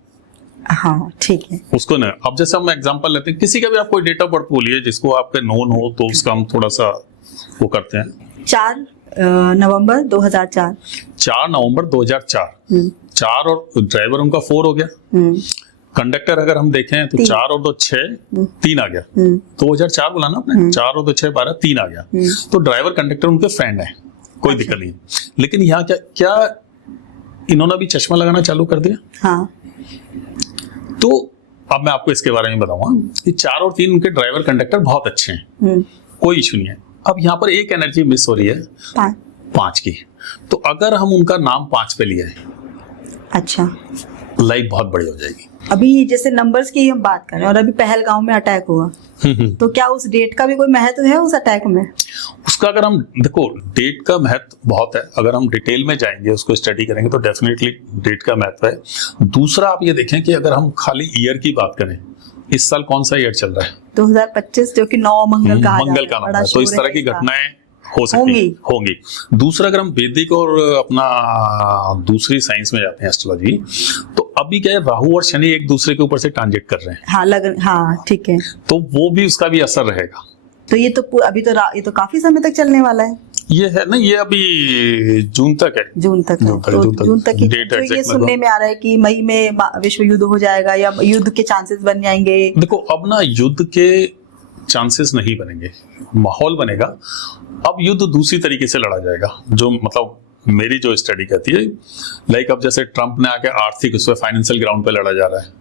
हाँ ठीक है। उसको ना, अब जैसे हम एग्जांपल लेते हैं, किसी का भी आप कोई डेट ऑफ बर्थ बोलिए जिसको आपके नोन हो, तो उसका हम थोड़ा सा वो करते हैं। 4 नवंबर 2004। 4 नवंबर 2004। 4 और ड्राइवर उनका 4 हो गया। कंडक्टर अगर हम देखें तो 4 और 2 6, 3 आ गया। 2004 बोला ना आपने, 4 और 2 6 12, 3 आ गया। तो ड्राइवर कंडक्टर उनके फ्रेंड है, कोई दिक्कत नहीं। लेकिन यहाँ क्या इन्होंने भी चश्मा लगाना चालू कर दिया। हाँ। तो अब मैं आपको इसके बारे में बताऊंगा कि 4 और 3 उनके ड्राइवर कंडक्टर बहुत अच्छे हैं, कोई इशू नहीं है। अब यहाँ पर एक एनर्जी मिस हो रही है 5 की। तो अगर हम उनका नाम 5 पे लिया है, अच्छा, लाइफ बहुत बड़ी हो जाएगी। अभी जैसे नंबर्स की हम बात करें, और अभी पहलगांव में अटैक हुआ, तो क्या उस डेट का भी कोई महत्व है उस अटैक में? उसका अगर हम देखो, डेट का महत्व बहुत है। अगर हम डिटेल में जाएंगे, उसको स्टडी करेंगे, तो डेफिनेटली डेट का महत्व है। दूसरा आप ये देखें कि अगर हम खाली ईयर की बात करें, इस साल कौन सा ईयर चल रहा है? 2025, जो कि 9 मंगल का नंबर है। तो इस तरह की घटनाएं हो सकती होंगी। दूसरा, अगर हम वैदिक और अपना दूसरी साइंस में जाते हैं, एस्ट्रोलॉजी, तो अभी क्या है, राहु और शनि एक दूसरे के ऊपर से ट्रांजिट कर रहे हैं। हाँ हाँ ठीक है। तो वो भी, उसका भी असर रहेगा। तो ये तो अभी तो ये तो काफी समय तक चलने वाला है। ये है ना, ये अभी जून तक है। जून तक की डेट। तो ये सुनने में आ रहा है कि मई में विश्व युद्ध हो जाएगा, या युद्ध के चांसेस बन जाएंगे। देखो, अब ना युद्ध के चांसेस नहीं बनेंगे, माहौल बनेगा। अब युद्ध दूसरी तरीके से लड़ा जाएगा, जो मतलब मेरी जो स्टडी कहती है, लाइक अब जैसे ट्रम्प ने आके आर्थिक, उस फाइनेंशियल ग्राउंड पे लड़ा जा रहा है।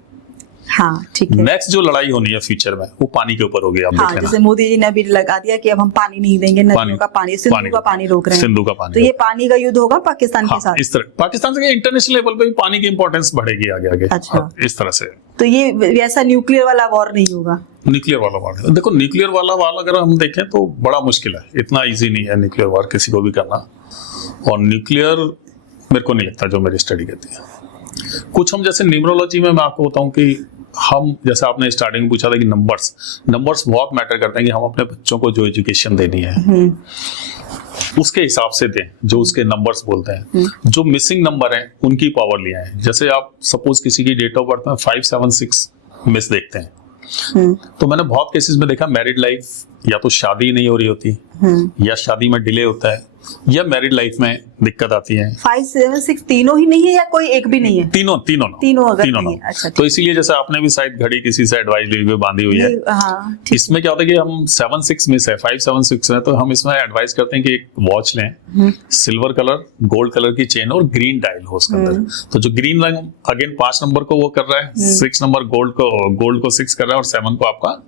हाँ ठीक है। नेक्स्ट जो लड़ाई होनी है फ्यूचर में, वो पानी के ऊपर होगी। आप हाँ, जैसे मोदी जी ने अभी लगा दिया कि अब हम पानी नहीं देंगे, नदियों का पानी, सिंधु का पानी रोक रहे हैं। सिंधु का पानी। तो ये पानी का युद्ध होगा पाकिस्तान के साथ। इस तरह पाकिस्तान से इंटरनेशनल लेवल पे भी पानी की इंपॉर्टेंस बढ़ेगी आगे आगे। अच्छा। इस तरह से। तो ये वैसा न्यूक्लियर वाला वॉर नहीं होगा? न्यूक्लियर वाला वॉर, देखो न्यूक्लियर वाला वॉर अगर हम देखें तो बड़ा मुश्किल है, इतना इजी नहीं है न्यूक्लियर वॉर किसी को भी करना। और न्यूक्लियर मेरे को नहीं लगता, जो मेरी स्टडी कहती है। कुछ हम जैसे न्यूमरोलॉजी में मैं आपको बताऊं कि हम, जैसे आपने स्टार्टिंग में पूछा था कि नंबर्स बहुत मैटर करते हैं कि हम अपने बच्चों को जो एजुकेशन देनी है। उसके हिसाब से दें, जो उसके नंबर्स बोलते हैं। जो मिसिंग नंबर है उनकी पावर लिया है। जैसे आप सपोज किसी की डेट ऑफ बर्थ में 576 मिस देखते हैं, तो मैंने बहुत केसेस में देखा मैरिड लाइफ या तो शादी नहीं हो रही होती, या शादी में डिले होता है, या मैरिड लाइफ में दिक्कत आती है। 576 तीनों ही नहीं है या कोई एक भी नहीं है? तीनों अगर तीनों नहीं है। अच्छा, तो इसीलिए जैसे आपने भी शायद घड़ी किसी से एडवाइस ली हुई बांधी हुई है, हाँ, ठीक। इसमें क्या होता है कि हम 76 मिस है, 576 है, तो हम इसमें एडवाइस करते हैं कि एक वॉच लें, सिल्वर कलर, गोल्ड कलर की चेन और ग्रीन डायल हो उसके अंदर। तो जो ग्रीन रंग अगेन 5 नंबर को वो कर रहा है, 6 नंबर गोल्ड को 6 कर रहा है, और 7 को आपका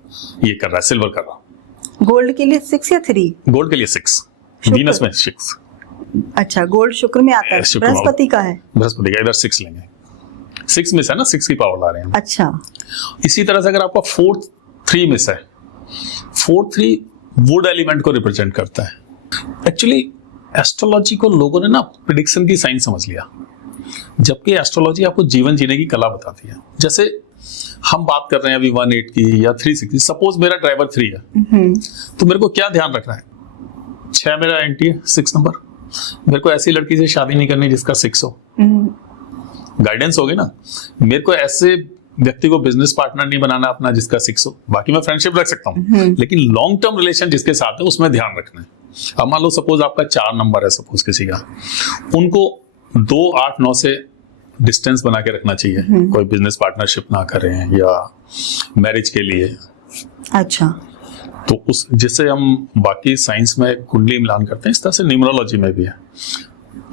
ये कर रहा है, सिल्वर कर रहा है। गोल्ड के लिए 6 या 3? गोल्ड के लिए 6, वीनस में 6। अच्छा, गोल्ड शुक्र में आता है, बृहस्पति का है। बृहस्पति का इधर 6 लेंगे, 6 मिस है ना, 6 की पावर ला रहे हैं। अच्छा, इसी तरह से अगर आपका 4th 3 मिस है, 4th 3 वुड एलिमेंट को रिप्रेजेंट करता है। एक्चुअली एस्ट्रोलॉजी को लोगों ने ना प्रिडिक्शन की साइंस समझ लिया, जबकि एस्ट्रोलॉजी आपको जीवन जीने की कला बताती है। जैसे हम बात कर रहे हैं अभी 18 की या 360, सपोज मेरा ड्राइवर 3 है, तो मेरे को क्या ध्यान रखना है? 6 मेरा एंटी है, 6 नंबर। मेरे को ऐसी लड़की से शादी नहीं करनी जिसका 6 हो, गाइडेंस होगी ना। मेरे को ऐसे व्यक्ति को बिजनेस पार्टनर नहीं बनाना अपना जिसका 6 हो। बाकी मैं फ्रेंडशिप रख सकता हूँ, लेकिन लॉन्ग टर्म रिलेशन जिसके साथ है उसमें ध्यान रखना है। अब मान लो सपोज आपका 4 नंबर है, सपोज किसी का, उनको 2, 8, 9 से डिस्टेंस बना के रखना चाहिए, कोई बिजनेस पार्टनरशिप ना करें या मैरिज के लिए। अच्छा, तो उस जिससे हम बाकी साइंस में कुंडली मिलान करते हैं, इस तरह से न्यूमरोलॉजी में भी है।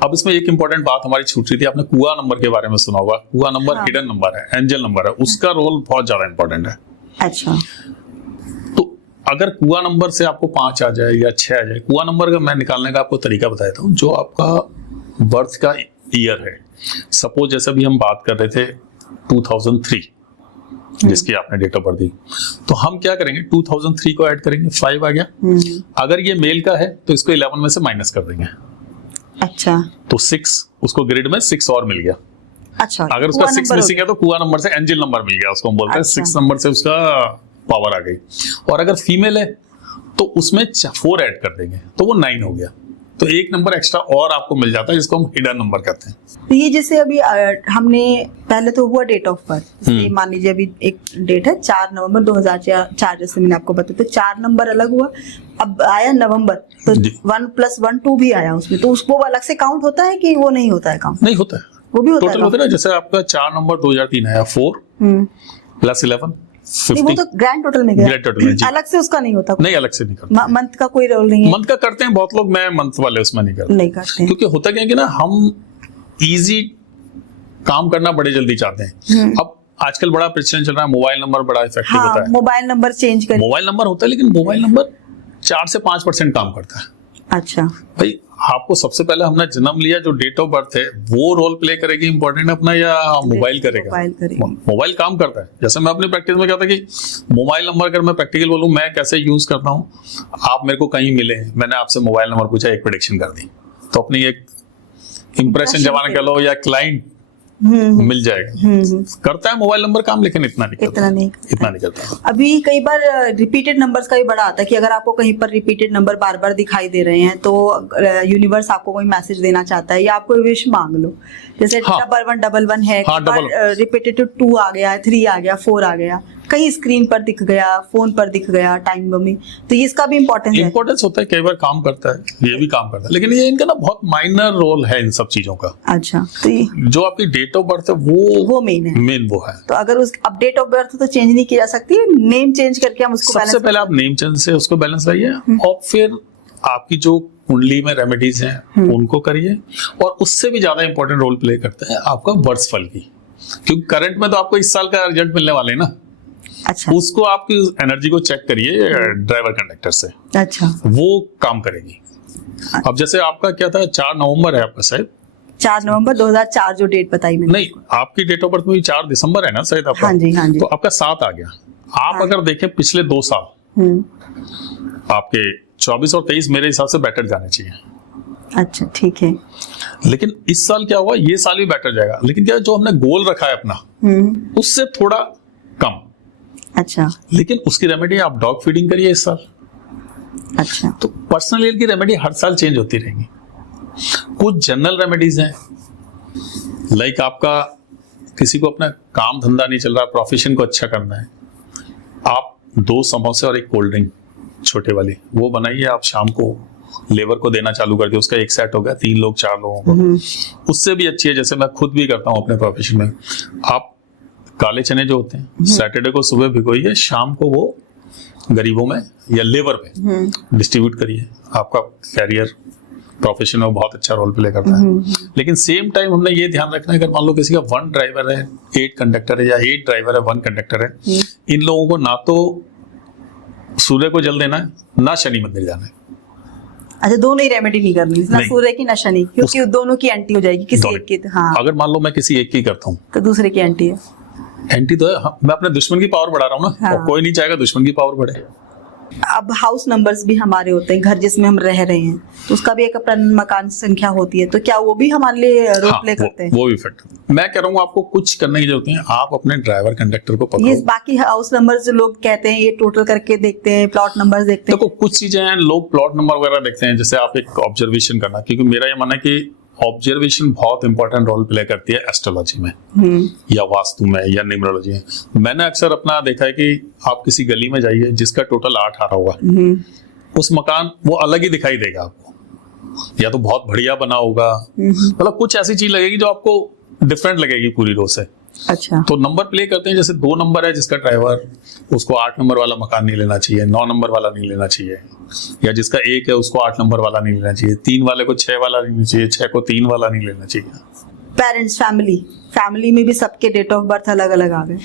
अब इसमें एक इंपॉर्टेंट बात हमारी छूट रही थी, आपने कुआ नंबर के बारे में सुना होगा। कुआ नंबर हिडन नंबर है, एंजल नंबर है, उसका रोल बहुत ज्यादा इंपॉर्टेंट है। अच्छा, तो अगर कुआ नंबर से आपको 5 आ जाए या 6 आ जाए, कुआ नंबर का मैं निकालने का आपको तरीका बता देता हूँ। जो आपका बर्थ का ईयर है, सपोज जैसे भी हम बात कर रहे थे 2003 जिसकी आपने डेट ऑफ बर्थ दी, तो हम क्या करेंगे, 2003 को ऐड करेंगे, 5 आ गया। अगर ये मेल का है तो इसको 11 में से माइनस कर देंगे। अच्छा, तो 6 उसको ग्रिड में 6 और मिल गया। अच्छा, अगर उसका 6 मिसिंग है तो कुआ नंबर से एंजल नंबर मिल गया, उसको हम बोलते हैं। 6 नंबर से उसका पावर आ गई। और अगर फीमेल है तो उसमें 4 ऐड कर देंगे, तो वो 9 हो गया। तो 1 नंबर एक्स्ट्रा और आपको मिल जाता है, जिसको हम हिडन नंबर कहते हैं। तो ये जैसे अभी हमने पहले तो हुआ डेट ऑफ बर्थ, मान लीजिए अभी एक डेट है 4 नवंबर 2004, जैसे मैंने आपको बताया, तो 4 नंबर अलग हुआ। अब आया नवंबर, तो 1 + 1 2 भी आया उसमें, तो उसको अलग से काउंट होता है कि वो नहीं होता है काउंट? नहीं होता है, वो भी होता टोटल होता है ना। जैसे आपका 4 नंबर 2003 आया, 4 + 11 नहीं, वो 50। तो ग्रैंड टोटल में गया, ग्रैंड टोटल में, जी। अलग से उसका नहीं होता? नहीं, अलग से नहीं करते। मंथ का कोई रोल नहीं है? मंथ का करते हैं बहुत लोग, मैं मंथ वाले उसमें नहीं करता। नहीं करते हैं। क्योंकि होता क्या है कि ना, हम इजी काम करना बड़े जल्दी चाहते हैं। अब आजकल बड़ा प्रचलन चल रहा है, मोबाइल नंबर बड़ा इफेक्टिव होता है। मोबाइल नंबर चेंज कर, मोबाइल नंबर होता है, लेकिन मोबाइल नंबर 4 से 5% काम करता है। अच्छा भाई, आपको सबसे पहले हमने जन्म लिया, जो डेट ऑफ बर्थ है वो रोल प्ले करेगी इंपॉर्टेंट अपना, या मोबाइल करेगा? मोबाइल काम करता है। जैसे मैं अपनी प्रैक्टिस में कहता कि मोबाइल नंबर, अगर मैं प्रैक्टिकल बोलूं मैं कैसे यूज करता हूं, आप मेरे को कहीं मिले, मैंने आपसे मोबाइल नंबर पूछा, एक प्रेडिक्शन कर दी, तो अपनी एक इंप्रेशन जमाने कह लो या क्लाइंट मिल जाएगा। करता है मोबाइल नंबर काम, लेकिन इतना नहीं करता। अभी कई बार रिपीटेड नंबर्स का भी बड़ा आता है कि अगर आपको कहीं पर रिपीटेड नंबर बार बार दिखाई दे रहे हैं, तो यूनिवर्स आपको कोई मैसेज देना चाहता है या आपको विश मांग लो। जैसे 1111 है, रिपीटेड 2 आ गया, 3 आ गया, 4 आ गया, कहीं स्क्रीन पर दिख गया, फोन पर दिख गया, टाइम बमिंग, तो ये इसका भी इम्पोर्टेंस होता है। कई बार काम करता है, ये भी काम करता है, लेकिन ये इनका ना बहुत माइनर रोल है इन सब चीजों का। अच्छा, तो ये जो आपकी डेट ऑफ बर्थ है वो मेन वो है। तो अगर उस अब डेट ऑफ बर्थ तो चेंज नहीं की जा सकती, नेम चेंज करके हम उसको सबसे पहले आप नेम चेंज से उसको बैलेंस लाइए, और फिर आपकी जो कुंडली में रेमेडीज हैं उनको करिए। और उससे भी ज्यादा इंपॉर्टेंट रोल प्ले करता है आपका वर्ष फल की, क्योंकि करंट में तो आपको इस साल का रिजल्ट मिलने वाले हैं ना। अच्छा, उसको आपकी एनर्जी को चेक करिए ड्राइवर कंडक्टर से। अच्छा, वो काम करेगी। अब जैसे आपका क्या था, 4 नवंबर है आपका शायद, 4 नवंबर 2004 जो डेट बताई मैंने। नहीं, आपकी डेट ऑफ बर्थ में 4 दिसंबर है ना शायद आपका। हाँ जी, हाँ जी। तो आपका 7 आ गया। आप अगर देखें पिछले 2 साल आपके 24 और 23 मेरे हिसाब से बेटर जाने चाहिए। अच्छा, ठीक है। लेकिन इस साल क्या हुआ, ये साल भी बेटर जाएगा, लेकिन क्या जो हमने गोल रखा है अपना उससे थोड़ा कम। अच्छा, लेकिन उसकी रेमेडी आप डॉग फीडिंग करिए इस साल। अच्छा। तो पर्सनल ईयर की रेमेडी हर साल चेंज होती रहेंगी। कुछ जनरल रेमेडीज हैं, लाइक आपका किसी को अपना काम धंधा नहीं चल रहा, प्रोफेशन को अच्छा करना है, आप 2 समोसे और 1 कोल्ड ड्रिंक छोटे वाली वो बनाइए, आप शाम को लेबर को देना चालू कर दिए, उसका 1 सेट हो गया 3 लोग 4 लोगों को। उससे भी अच्छी है, जैसे मैं खुद भी करता हूँ अपने प्रोफेशन में, आप काले चने जो होते हैं सैटरडे को सुबह भिगोइए, शाम को वो गरीबों में या लेबर में डिस्ट्रीब्यूट करिए। आपका कैरियर प्रोफेशन में बहुत अच्छा रोल प्ले करता है। लेकिन सेम टाइम हमने ये ध्यान रखना है, अगर मान लो किसी का 1 ड्राइवर है 8 कंडक्टर है, या 8 ड्राइवर है 1 कंडक्टर है, इन लोगों को ना तो सूर्य को जल देना है, ना शनि मंदिर जाना है। अच्छा, दोनों ही रेमेडी नहीं करनी, ना नहीं। सूर्य की ना शनि, क्योंकि दोनों की एंटी हो जाएगी किसी एक की। हाँ, अगर मान लो मैं किसी एक की करता हूँ तो दूसरे की एंटी है। एंटी तो है, मैं अपने दुश्मन की पावर बढ़ा रहा हूँ ना। हाँ। और कोई नहीं चाहेगा दुश्मन की पावर बढ़े। अब हाउस नंबर्स भी हमारे होते हैं, घर जिसमें हम रह रहे हैं, तो उसका भी एक अपना मकान संख्या होती है, तो क्या वो भी हमारे लिए रोल हाँ, प्ले करते हैं? वो भी फैक्टर। मैं कह रहा हूँ आपको कुछ करने की जरूरत नहीं है, आप अपने ड्राइवर कंडक्टर को ये पकड़ो। बाकी हाउस नंबर जो लोग कहते हैं, ये टोटल करके देखते हैं, प्लॉट नंबर्स देखते हैं। देखो कुछ चीजें हैं, लोग प्लॉट नंबर वगैरह देखते हैं, जैसे आप एक ऑब्जर्वेशन करना, क्योंकि मेरा ये मानना है कि ऑब्जर्वेशन बहुत इंपॉर्टेंट रोल प्ले करती है एस्ट्रोलॉजी में या वास्तु में या न्यूमरोलॉजी में। मैंने अक्सर अपना देखा है कि आप किसी गली में जाइए जिसका टोटल 8 आ रहा होगा, उस मकान वो अलग ही दिखाई देगा आपको, या तो बहुत बढ़िया बना होगा, मतलब कुछ ऐसी चीज लगेगी जो आपको डिफरेंट लगेगी पूरी रो से। अच्छा, तो नंबर प्ले करते हैं, जैसे 2 नंबर है जिसका ड्राइवर, उसको 8 नंबर वाला मकान नहीं लेना चाहिए, 9 नंबर वाला नहीं लेना चाहिए, या जिसका 1 है उसको 8 नंबर वाला नहीं लेना चाहिए, 3 वाले को 6 वाला नहीं लेना चाहिए, 6 को 3 वाला नहीं लेना चाहिए। पेरेंट्स, फैमिली में भी सबके डेट ऑफ बर्थ अलग अलग आ गए,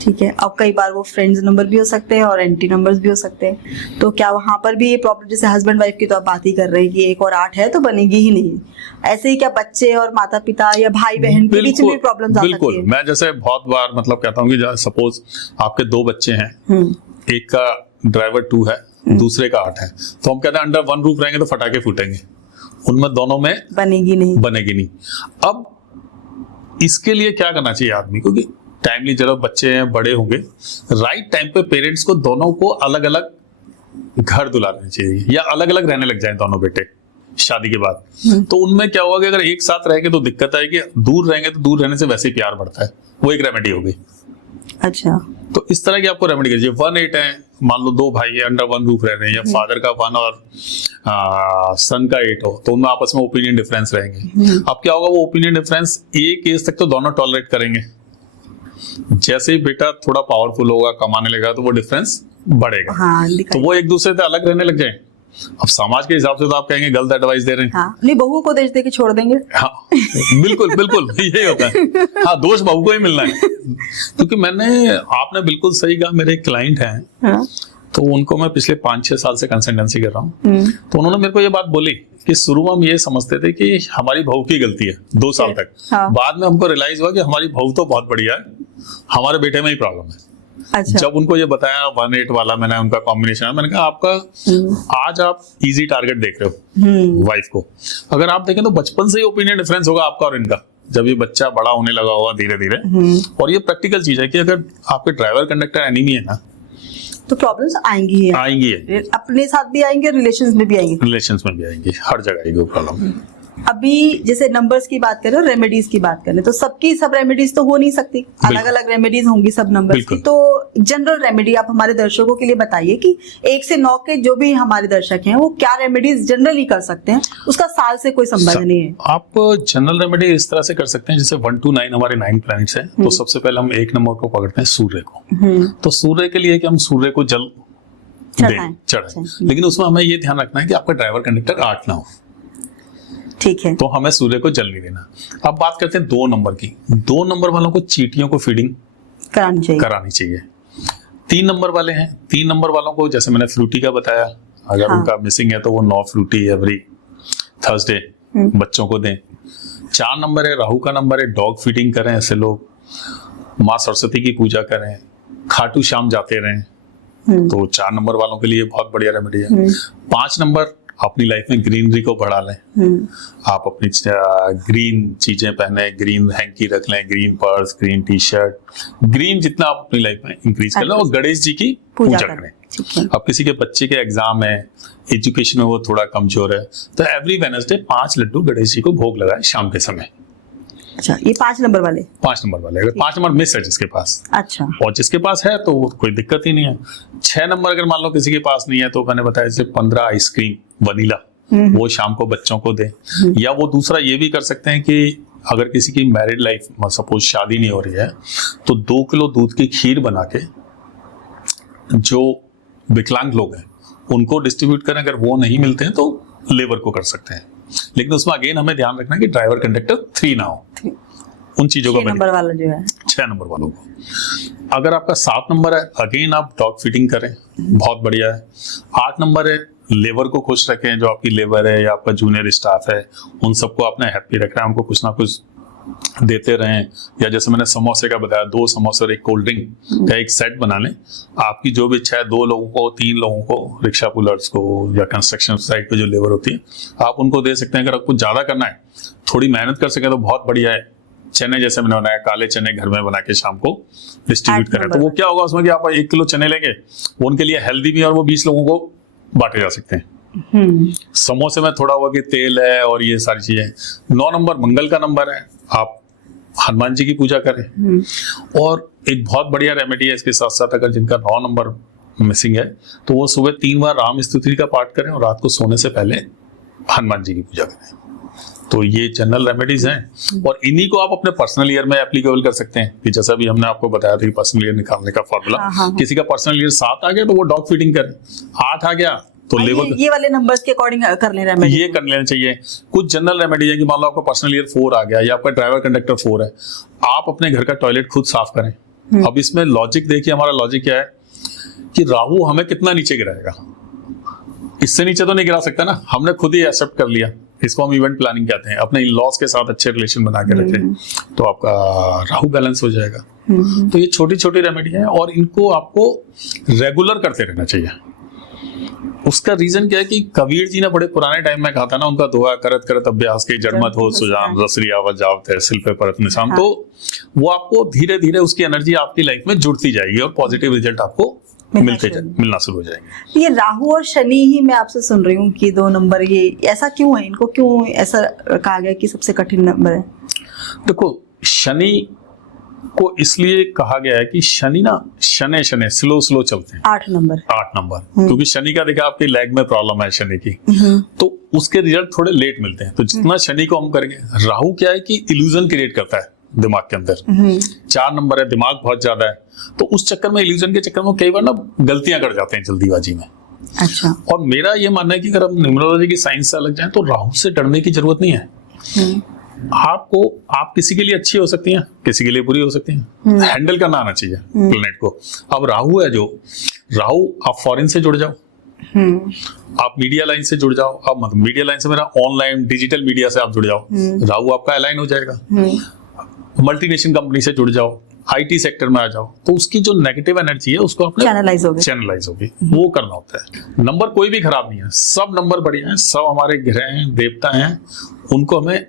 ठीक है। अब कई बार वो फ्रेंड्स नंबर भी हो सकते हैं और एंटी नंबर्स भी हो सकते हैं, तो क्या वहां पर भी ये प्रॉब्लम, जैसे हस्बैंड वाइफ की तो आप बात ही कर रहे हैं कि 1 और 8 है तो बनेगी ही नहीं, ऐसे ही क्या बच्चे और माता पिता या भाई बहन के बीच में प्रॉब्लम आ सकती बिल्कुल। है? मैं जैसे बहुत बार मतलब कहता हूँ कि सपोज आपके 2 बच्चे हैं, एक का ड्राइवर 2 है, दूसरे का 8 है, तो हम कहते हैं अंडर 1 रूफ रहेंगे तो फटाके फूटेंगे, उनमें दोनों में बनेगी नहीं। अब इसके लिए क्या करना चाहिए आदमी को कि टाइमली, चलो बच्चे हैं बड़े होंगे, राइट टाइम पे पेरेंट्स को दोनों को अलग अलग घर दिला देना चाहिए, या अलग अलग रहने लग जाए दोनों बेटे शादी के बाद। तो उनमें क्या होगा कि अगर एक साथ रहेंगे तो दिक्कत आएगी, दूर रहेंगे तो दूर रहने से वैसे ही प्यार बढ़ता है, वो एक रेमेडी होगी। अच्छा, तो इस तरह की आपको रेमेडी कीजिए। 1-8 है, मान लो 2 भाई है, अंडर 1 रूफ रह रहे हैं, या फादर का 1 और सन का 8 हो, तो उनमें आपस में ओपिनियन डिफरेंस रहेंगे। अब क्या होगा, वो ओपिनियन डिफरेंस एक एज तक तो दोनों टॉलरेट करेंगे, जैसे ही बेटा थोड़ा पावरफुल होगा, कमाने लगेगा, तो वो डिफरेंस बढ़ेगा। हाँ, तो वो एक दूसरे से अलग रहने लग जाए। अब समाज के हिसाब से तो आप कहेंगे गलत एडवाइस दे रहे हैं। हाँ, नहीं, बहू को देश दे के छोड़ देंगे। हाँ, बिल्कुल बिल्कुल यही होता है। हाँ, दोष बहू को ही मिलना है, क्योंकि आपने बिल्कुल सही कहा। मेरे एक क्लाइंट हैं, हाँ, तो उनको मैं पिछले 5-6 साल से कंसल्टेंसी कर रहा हूँ। तो उन्होंने मेरे को ये बात बोली कि शुरू में हम ये समझते थे कि हमारी बहू की गलती है 2 साल तक। हाँ। बाद में हमको रियलाइज हुआ कि हमारी बहू तो बहुत बढ़िया है, हमारे बेटे में ही प्रॉब्लम है। अच्छा, जब उनको ये बताया 1-8 वाला, मैंने उनका कॉम्बिनेशन, मैंने कहा आपका आज आप इजी टारगेट देख रहे हो वाइफ को, अगर आप देखें तो बचपन से ही ओपिनियन डिफरेंस होगा आपका और इनका, जब ये बच्चा बड़ा होने लगा होगा धीरे धीरे। और ये प्रैक्टिकल चीज है कि अगर आपके ड्राइवर कंडक्टर एनिमी है ना, तो प्रॉब्लम्स आएंगी ही आएंगी, अपने साथ भी आएंगे, रिलेशंस में भी आएंगे, रिलेशंस में भी आएंगी, हर जगह आएगी वो प्रॉब्लम। अभी जैसे नंबर्स की बात करें, रेमेडीज की बात करें, तो सबकी सब रेमेडीज तो हो नहीं सकती, अलग अलग रेमेडीज होंगी सब नंबर्स की। तो जनरल रेमेडी आप हमारे दर्शकों के लिए बताइए कि 1 से 9 के जो भी हमारे दर्शक हैं, वो क्या रेमेडीज जनरली कर सकते हैं, उसका साल से कोई संबंध नहीं है। आप जनरल रेमेडी इस तरह से कर सकते हैं, जैसे 1 to 9 हमारे 9 प्लैनेट्स हैं, तो सबसे पहले हम 1 नंबर को पकड़ते हैं सूर्य को। तो सूर्य के लिए कि हम सूर्य को जल चढ़ाएं, लेकिन उसमें हमें ये ध्यान रखना है कि आपका ड्राइवर कंडक्टर 8 ना हो, ठीक है। तो हमें सूर्य को जल नहीं देना। अब बात करते हैं 2 नंबर की। 2 नंबर वालों को चींटियों को फीडिंग करानी चाहिए। 3 नंबर वाले हैं, 3 नंबर वालों को जैसे मैंने फ्रूटी का बताया, अगर हाँ, उनका मिसिंग है तो वो 9 फ्रूटी एवरी थर्सडे बच्चों को दें। 4 नंबर है, राहु का नंबर है, डॉग फीडिंग करें, ऐसे लोग माँ सरस्वती की पूजा करें, खाटू श्याम जाते रहें, तो 4 नंबर वालों के लिए बहुत बढ़िया रेमेडी है। 5 नंबर, अपनी लाइफ में ग्रीनरी को बढ़ा लें, आप अपनी ग्रीन चीजें पहने, ग्रीन हैंकी रख लें, green purse, green tea shirt, green जितना आप अपनी लाइफ में इंक्रीज कर लें, और गणेश जी की पूजा करें। ठीक है। अब किसी के बच्चे के एग्जाम है, एजुकेशन में वो थोड़ा कमजोर है, तो एवरी वेडनेसडे 5 लड्डू गणेश जी को भोग लगाए शाम के समय। अच्छा, ये 5 नंबर वाले? 5 नंबर वाले, अगर 5 नंबर मिस है जिसके पास, अच्छा, और जिसके पास है तो कोई दिक्कत ही नहीं है। 6 नंबर अगर मान लो किसी के पास नहीं है, तो मैंने बताया जैसे 15 आइसक्रीम वनीला वो शाम को बच्चों को दे। या वो दूसरा ये भी कर सकते हैं कि अगर किसी की मैरिड लाइफ, सपोज शादी नहीं हो रही है, तो 2 किलो दूध की खीर बना के जो विकलांग लोग हैं उनको डिस्ट्रीब्यूट करें। अगर वो नहीं मिलते हैं तो लेबर को कर सकते हैं, लेकिन उसमें अगेन हमें ध्यान रखना है कि ड्राइवर कंडक्टर 3 ना हो। उन चीजों का 6 नंबर वाला जो है, 6 नंबर वालों को। अगर आपका 7 नंबर है, अगेन आप डॉग फीडिंग करें, बहुत बढ़िया है। 8 नंबर है, लेबर को खुश रखें, जो आपकी लेबर है या आपका जूनियर स्टाफ है उन सबको आपने हैप्पी रखना है, उनको कुछ ना कुछ देते रहें। या जैसे मैंने समोसे का बताया, 2 समोसे और 1 कोल्ड ड्रिंक का एक सेट बना लें। आपकी जो भी इच्छा है, 2 लोगों को, 3 लोगों को, रिक्शा पुलर्स को या कंस्ट्रक्शन साइट पे जो लेबर होती है, आप उनको दे सकते हैं। अगर आपको ज्यादा करना है, थोड़ी मेहनत कर सके तो बहुत बढ़िया है। चने जैसे मैंने बनाया, काले चने घर में बना के शाम को डिस्ट्रीब्यूट करें, तो वो क्या होगा उसमें कि आप 1 किलो चने लेंगे, वो उनके लिए हेल्दी भी, और वो 20 लोगों को बांटे जा सकते हैं। समोसे में थोड़ा हुआ कि तेल है और ये सारी चीजें। 9 नंबर मंगल का नंबर है, आप हनुमान जी की पूजा करें। और एक बहुत बढ़िया रेमेडी है इसके साथ साथ, अगर जिनका 9 नंबर मिसिंग है तो वो सुबह 3 बार राम स्तुति का पाठ करें और रात को सोने से पहले हनुमान जी की पूजा करें। तो ये जनरल रेमेडीज हैं, और इन्हीं को आप अपने पर्सनल ईयर में एप्लीकेबल कर सकते हैं। कि जैसा भी हमने आपको बताया था कि पर्सनल ईयर निकालने का फॉर्मूला, किसी का पर्सनल ईयर 7 आ गया तो वो डॉग फीडिंग करें, 8 आ गया तो लेबर, ये वाले नंबर्स के अकॉर्डिंग कर ले रेमेडी, ये कर लेना चाहिए। कुछ जनरल रेमेडी है कि मान लो आपका पर्सनल ईयर 4 आ गया या आपका ड्राइवर कंडक्टर 4 है, आप अपने घर का टॉयलेट खुद साफ करें। अब इसमें लॉजिक देखिए, हमारा लॉजिक क्या है कि राहु हमें कितना नीचे गिराएगा, इससे नीचे तो नहीं गिरा सकता ना, हमने खुद ही एक्सेप्ट कर लिया। इसको हम इवेंट प्लानिंग कहते हैं। अपने इन-लॉज के साथ अच्छे रिलेशन बना के रखें तो आपका राहु बैलेंस हो जाएगा। तो ये छोटी छोटी रेमेडी है, और इनको आपको रेगुलर करते रहना चाहिए। उसका रीजन क्या है कि कबीर जी ने बड़े पुराने टाइम में कहा था ना, उनका दोहा करत करत अभ्यास के जड़मत हो सुजान, रसरी आवाज जावत है सिल पे परत निशान। तो वो आपको धीरे धीरे उसकी एनर्जी आपकी लाइफ में जुड़ती जाएगी और पॉजिटिव रिजल्ट आपको मिलना शुरू हो जाएंगे। ये राहु और शनि ही मैं आपसे सुन रही हूँ कि 2 नंबर, ये ऐसा क्यों है? इनको क्यों ऐसा कहा गया कि सबसे कठिन नंबर है? देखो, शनि को इसलिए कहा गया है कि शनि ना शनि स्लो चलते हैं। 8 नंबर क्योंकि शनि का देखा आपके लेग में प्रॉब्लम है शनि की, तो उसके रिजल्ट थोड़े लेट मिलते हैं। तो जितना शनि को हम करेंगे, राहु क्या है कि इल्यूजन क्रिएट करता है दिमाग के अंदर। 4 नंबर है, दिमाग बहुत ज्यादा है, तो उस चक्कर में, इल्यूजन के चक्कर में कई बार ना गलतियां कर जाते हैं जल्दीबाजी में। अच्छा। और मेरा ये मानना है कि अगर हम न्यूमरोलॉजी की साइंस से अलग जाए तो राहु से डरने की जरूरत नहीं है। आप किसी के लिए अच्छी हो सकती हैं, किसी के लिए बुरी हो सकती हैं, हैंडल करना आना चाहिए प्लेनेट को। अब राहु है जो राहु, आप फॉरेन से जुड़ जाओ, आप मीडिया लाइन से जुड़ जाओ, आप मतलब मीडिया लाइन से मेरा ऑनलाइन डिजिटल मीडिया से आप जुड़ जाओ, राहु आपका अलाइन हो जाएगा। मल्टीनेशनल कंपनी से जुड़ जाओ, आईटी सेक्टर में आ जाओ, तो उसकी जो नेगेटिव एनर्जी है उसको अपने चैनलाइज होगी, वो करना होता है। नंबर कोई भी खराब नहीं है, सब नंबर बढ़िया है, सब हमारे ग्रह हैं, देवता हैं, उनको हमें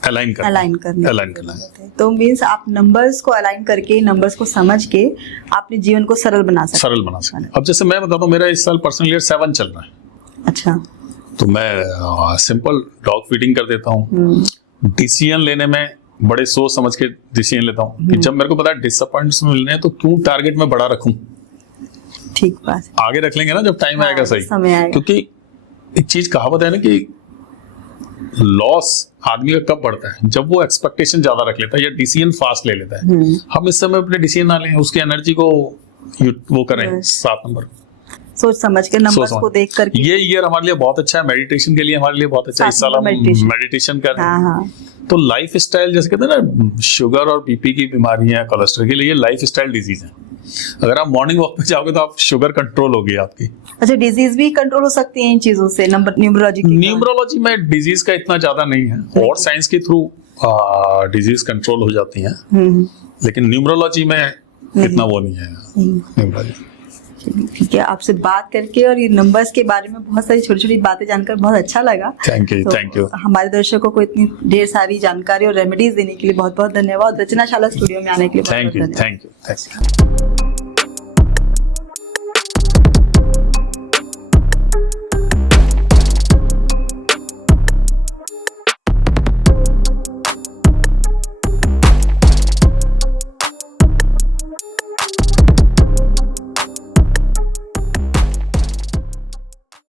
अलाइन करना है। तो मींस आप नंबर्स को अलाइन करके, नंबर्स को समझ के अपने जीवन को सरल बना सकते हैं। अब जैसे मैं बताता हूँ, मेरा इस साल पर्सनल ईयर 7 चल रहा है। अच्छा। तो मैं सिंपल डॉग फीडिंग कर देता हूँ। डिसीजन लेने में बड़े सोच समझ के डिसीजन लेता हूँ कि जब मेरे को पता है डिसअपॉइंटमेंट्स मिलने हैं तो क्यों टारगेट में बड़ा रखूं। ठीक बात। आगे रख लेंगे ना जब टाइम आएगा, सही समय आएगा। क्योंकि एक चीज कहावत है ना कि लॉस आदमी का कब बढ़ता है, जब वो एक्सपेक्टेशन ज्यादा रख लेता है या डिसीजन फास्ट ले लेता है। हम इस समय अपने डिसीजन ना लें, उसकी एनर्जी को वो करें। 7 नंबर सोच समझ के, नंबर्स को देख कर। ये ईयर हमारे लिए बहुत अच्छा है, मेडिटेशन के लिए हमारे लिए बहुत अच्छा है। इस साल हम मेडिटेशन कर रहे हैं। तो लाइफ स्टाइल, जैसे कहते हैं ना, शुगर और बीपी की बीमारियां, कोलेस्ट्रॉल के लिए लाइफ स्टाइल डिजीज है। अगर आप मॉर्निंग वॉक पे जाओगे तो आप शुगर कंट्रोल होगी आपकी। अच्छा, डिजीज भी कंट्रोल हो सकती है इन चीजों से? न्यूमरोलॉजी में डिजीज का इतना ज्यादा नहीं है, और साइंस के थ्रू डिजीज कंट्रोल हो जाती है, लेकिन न्यूमरोलॉजी में इतना वो नहीं है न्यूमरोलॉजी। ठीक है, आपसे बात करके और ये नंबर्स के बारे में बहुत सारी छोटी छोटी बातें जानकर बहुत अच्छा लगा। Thank you. हमारे दर्शकों को इतनी ढेर सारी जानकारी और रेमेडीज देने के लिए बहुत बहुत धन्यवाद। रचनाशाला स्टूडियो में आने के लिए थैंक यू।